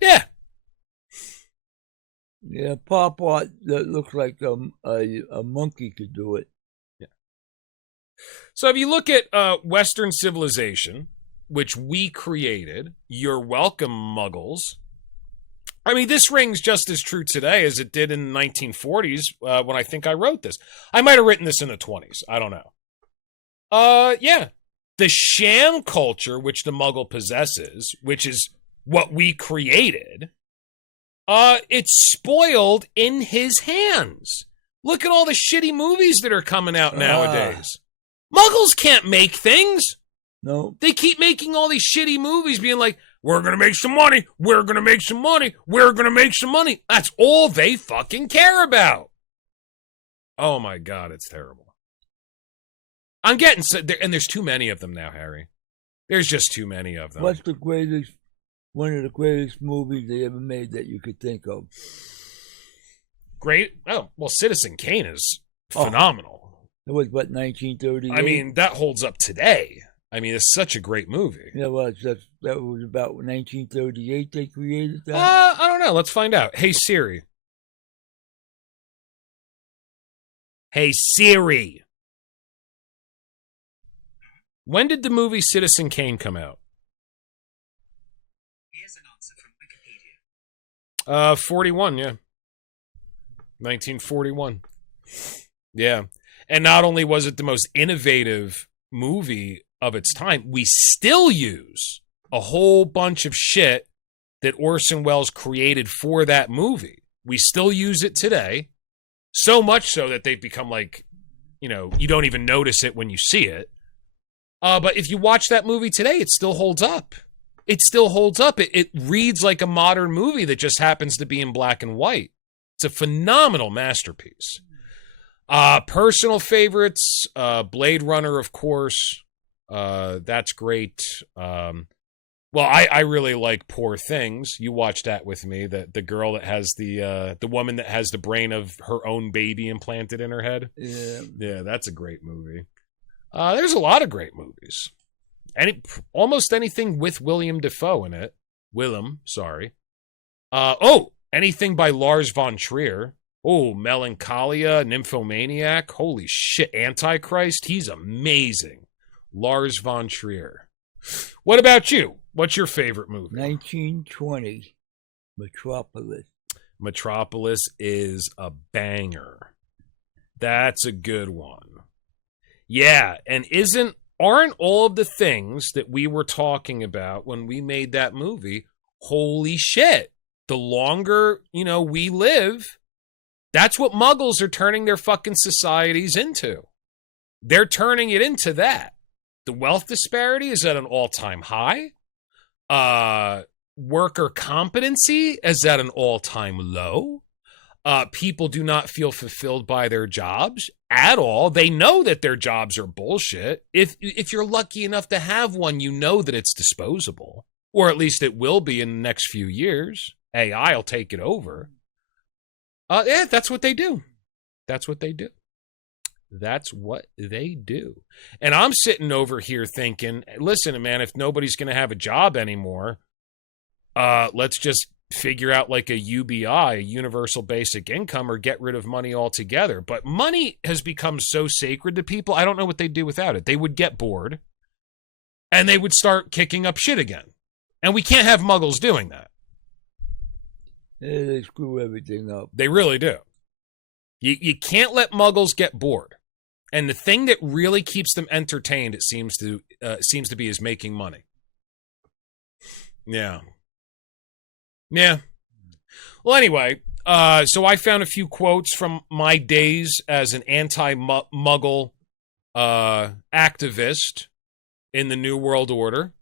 Yeah. Yeah, pop art that looks like a monkey could do it. Yeah. So if you look at Western civilization, which we created, you're welcome, Muggles. I mean, this rings just as true today as it did in the 1940s when I think I wrote this. I might have written this in the 20s. I don't know. Yeah. The sham culture, which the Muggle possesses, which is what we created, it's spoiled in his hands. Look at all the shitty movies that are coming out nowadays. Muggles can't make things. No. They keep making all these shitty movies being like, we're going to make some money. We're going to make some money. We're going to make some money. That's all they fucking care about. Oh my God, it's terrible. I'm getting, and there's too many of them now, Harry. There's just too many of them. What's one of the greatest movies they ever made that you could think of? Great. Oh, well, Citizen Kane is phenomenal. It was, what, 1938? I mean, that holds up today. I mean, it's such a great movie. Yeah, well, that was about 1938 they created that? I don't know. Let's find out. Hey, Siri. Hey, Siri. When did the movie Citizen Kane come out? Here's an answer from Wikipedia. 41, yeah. 1941. Yeah. And not only was it the most innovative movie of its time, we still use a whole bunch of shit that Orson Welles created for that movie. We still use it today. So much so that they've become like, you know, you don't even notice it when you see it. But if you watch that movie today, it still holds up. It still holds up. It reads like a modern movie that just happens to be in black and white. It's a phenomenal masterpiece. Personal favorites, Blade Runner, of course. That's great. Well, I really like Poor Things. You watched that with me. The girl that has the woman that has the brain of her own baby implanted in her head. Yeah, that's a great movie. There's a lot of great movies. Almost anything with William Dafoe in it. Sorry. Anything by Lars von Trier. Oh, Melancholia, Nymphomaniac. Holy shit, Antichrist. He's amazing. Lars von Trier. What about you? What's your favorite movie? 1920, Metropolis. Metropolis is a banger. That's a good one. Yeah, and aren't all of the things that we were talking about when we made that movie, holy shit. The longer, we live, that's what Muggles are turning their fucking societies into. They're turning it into that. The wealth disparity is at an all-time high. Worker competency is at an all-time low. People do not feel fulfilled by their jobs at all. They know that their jobs are bullshit. If you're lucky enough to have one, you know that it's disposable. Or at least it will be in the next few years. AI will take it over. Yeah, that's what they do. That's what they do. That's what they do. And I'm sitting over here thinking, listen, man, if nobody's going to have a job anymore, let's just figure out like a UBI, a universal basic income, or get rid of money altogether. But money has become so sacred to people, I don't know what they'd do without it. They would get bored, and they would start kicking up shit again. And we can't have Muggles doing that. Yeah, they screw everything up. They really do. You can't let Muggles get bored. And the thing that really keeps them entertained, it seems to be, is making money. Yeah. Yeah. Well, anyway, so I found a few quotes from my days as an anti-Muggle activist in the New World Order.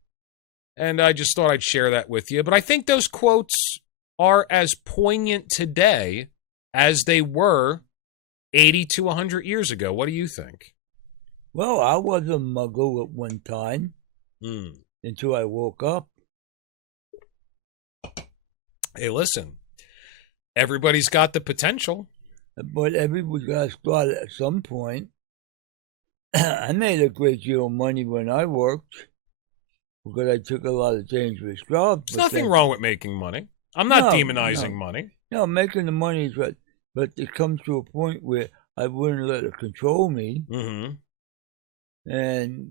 And I just thought I'd share that with you. But I think those quotes are as poignant today as they were 80 to 100 years ago. What do you think? Well, I was a Muggle at one time until I woke up. Hey, listen, everybody's got the potential. But everybody's got to start at some point. I made a great deal of money when I worked because I took a lot of dangerous jobs. There's nothing wrong with making money. I'm not demonizing money. No, making the money is right. But it comes to a point where I wouldn't let it control me. Mm-hmm. And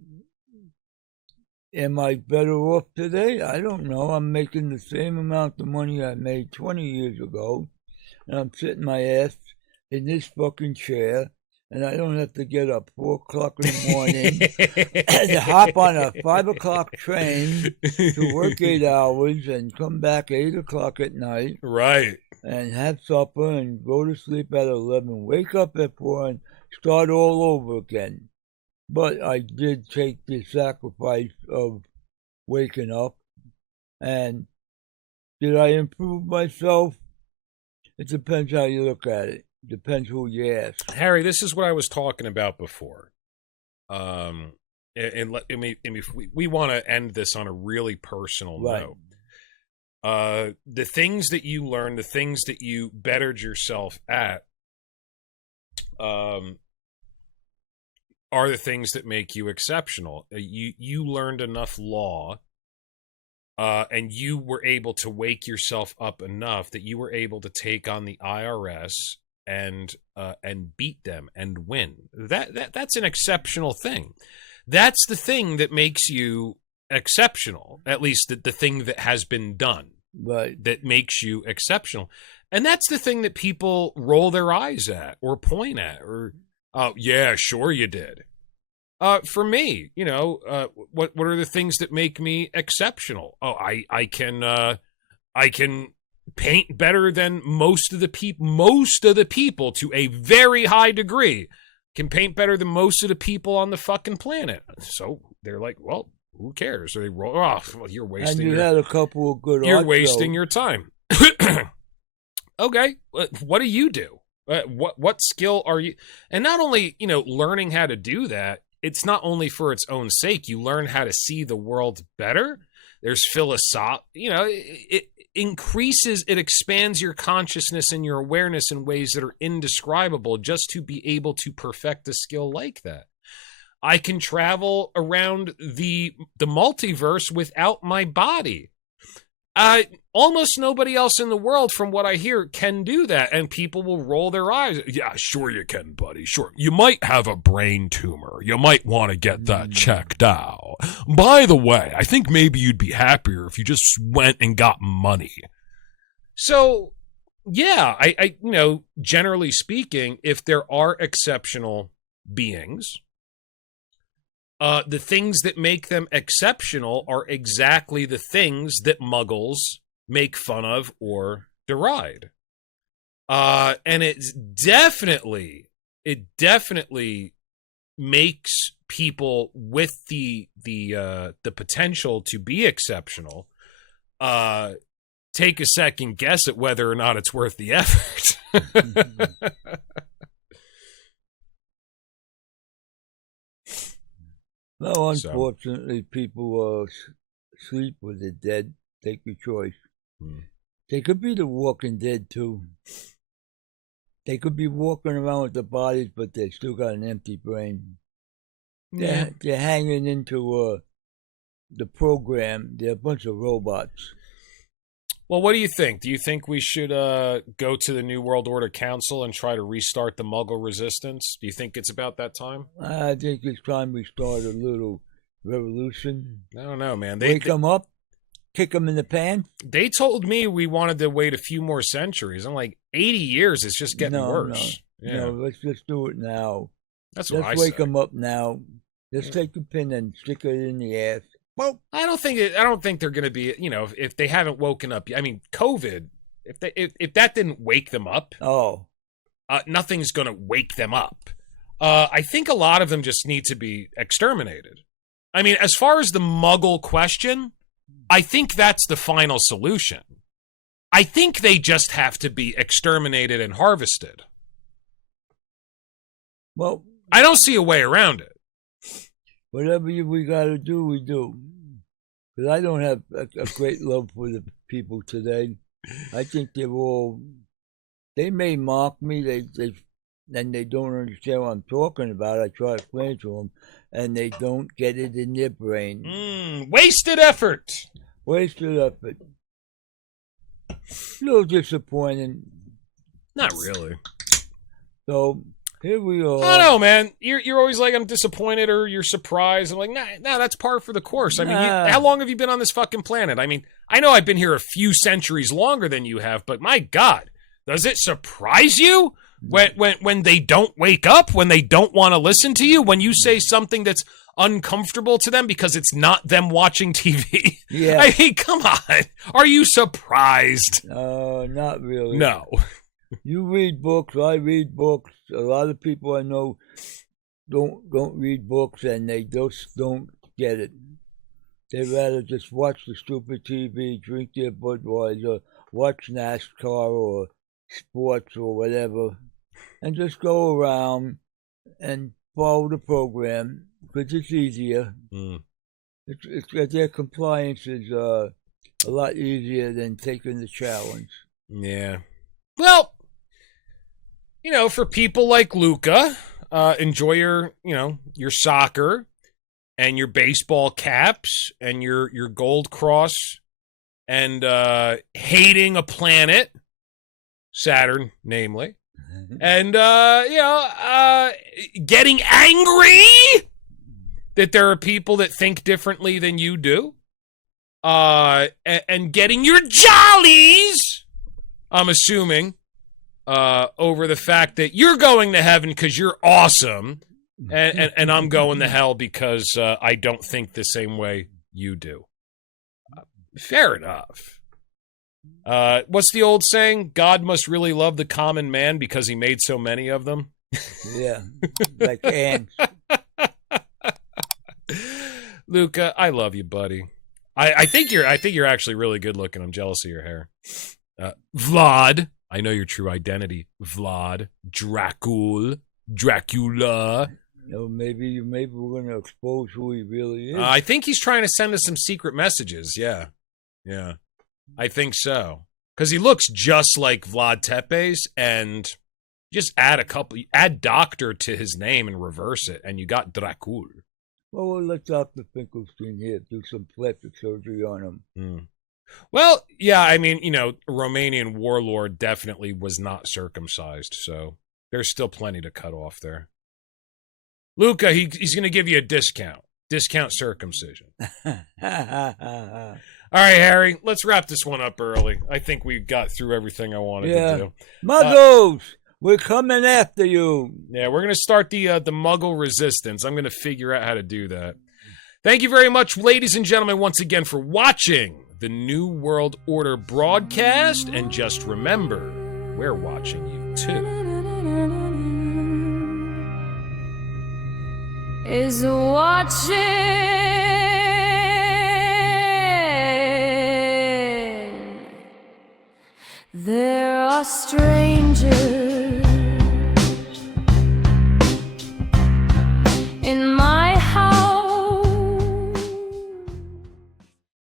am I better off today? I don't know. I'm making the same amount of money I made 20 years ago. And I'm sitting my ass in this fucking chair. And I don't have to get up 4 o'clock in the morning to hop on a 5 o'clock train to work 8 hours and come back 8 o'clock at night. Right. And have supper and go to sleep at 11, wake up at 4 and start all over again. But I did take the sacrifice of waking up. And did I improve myself? It depends how you look at it. Depends who you ask. Harry, this is what I was talking about before. And if we want to end this on a really personal note. The things that you learned, the things that you bettered yourself at, are the things that make you exceptional. You learned enough law, and you were able to wake yourself up enough that you were able to take on the IRS and beat them and win. That's an exceptional thing. That's the thing that makes you exceptional, at least the thing that has been done. Right. That makes you exceptional. And that's the thing that people roll their eyes at or point at or, oh, yeah, sure you did. For me, you know, what are the things that make me exceptional? Oh, I can paint better than most of the people to a very high degree. Can paint better than most of the people on the fucking planet. So they're like, well, who cares? So they roll. Oh, well, you're wasting. And you had a couple of good. You're wasting your time. Okay, what do you do? What skill are you? And not only, you know, learning how to do that. It's not only for its own sake. You learn how to see the world better. There's you know, it increases, it expands your consciousness and your awareness in ways that are indescribable just to be able to perfect a skill like that. I can travel around the multiverse without my body. Almost nobody else in the world, from what I hear, can do that, and people will roll their eyes. Yeah, sure you can, buddy. Sure. You might have a brain tumor. You might want to get that checked out. By the way, I think maybe you'd be happier if you just went and got money. So, yeah, I you know, generally speaking, if there are exceptional beings, the things that make them exceptional are exactly the things that Muggles make fun of or deride. And it definitely makes people with the potential to be exceptional take a second guess at whether or not it's worth the effort. No, unfortunately, people sleep with the dead. Take your choice. They could be the Walking Dead, too. They could be walking around with the bodies, but they still got an empty brain. They're hanging into the program. They're a bunch of robots. Well, what do you think? Do you think we should go to the New World Order Council and try to restart the Muggle Resistance? Do you think it's about that time? I think it's time we start a little revolution. I don't know, man. Wake them up, kick them in the pan. They told me we wanted to wait a few more centuries. I'm like, 80 years is just getting worse. No, let's just do it now. That's what Let's wake them up now. Let's take a pin and stick it in the ass. Well, I don't think they're going to be, you know, if they haven't woken up. I mean, COVID, if that didn't wake them up, nothing's going to wake them up. I think a lot of them just need to be exterminated. I mean, as far as the Muggle question, I think that's the final solution. I think they just have to be exterminated and harvested. Well, I don't see a way around it. Whatever we got to do, we do. Because I don't have a great love for the people today. I think they may mock me, then they don't understand what I'm talking about. I try to explain to them, and they don't get it in their brain. Wasted effort. Wasted effort. A little disappointing. Not really. So here we are. I don't know, man. You're always like, I'm disappointed or you're surprised. I'm like, nah, that's par for the course. I mean, how long have you been on this fucking planet? I mean, I know I've been here a few centuries longer than you have, but my God, does it surprise you when they don't wake up, when they don't want to listen to you, when you say something that's uncomfortable to them because it's not them watching TV? Yeah. I mean, come on. Are you surprised? Not really. No. You read books, I read books. A lot of people I know don't read books, and they just don't get it. They'd rather just watch the stupid TV, drink their Budweiser, watch NASCAR or sports or whatever, and just go around and follow the program because it's easier. Their compliance is a lot easier than taking the challenge. Yeah. Well, you know, for people like Luca, enjoy your soccer and your baseball caps and your gold cross and hating a planet, Saturn, namely. And, getting angry that there are people that think differently than you do. And getting your jollies, I'm assuming, over the fact that you're going to heaven because you're awesome. And I'm going to hell because I don't think the same way you do. Fair enough. What's the old saying? God must really love the common man because he made so many of them. Yeah, like ants. Luca, I love you, buddy. I think you're actually really good looking. I'm jealous of your hair. Vlad, I know your true identity. Vlad, Dracula. No, maybe we're gonna expose who he really is. I think he's trying to send us some secret messages. Yeah. I think so. Because he looks just like Vlad Tepes, and just add Doctor to his name and reverse it, and you got Dracul. Well, let's Dr. Finkelstein here do some plastic surgery on him. Well, yeah, I mean, Romanian warlord definitely was not circumcised, so there's still plenty to cut off there. Luca, he's going to give you a discount circumcision. All right, Harry, let's wrap this one up early. I think we got through everything I wanted to do. Muggles, we're coming after you. Yeah, we're going to start the Muggle Resistance. I'm going to figure out how to do that. Thank you very much, ladies and gentlemen, once again for watching the New World Order broadcast. And just remember, we're watching you too. Is watching. There are strangers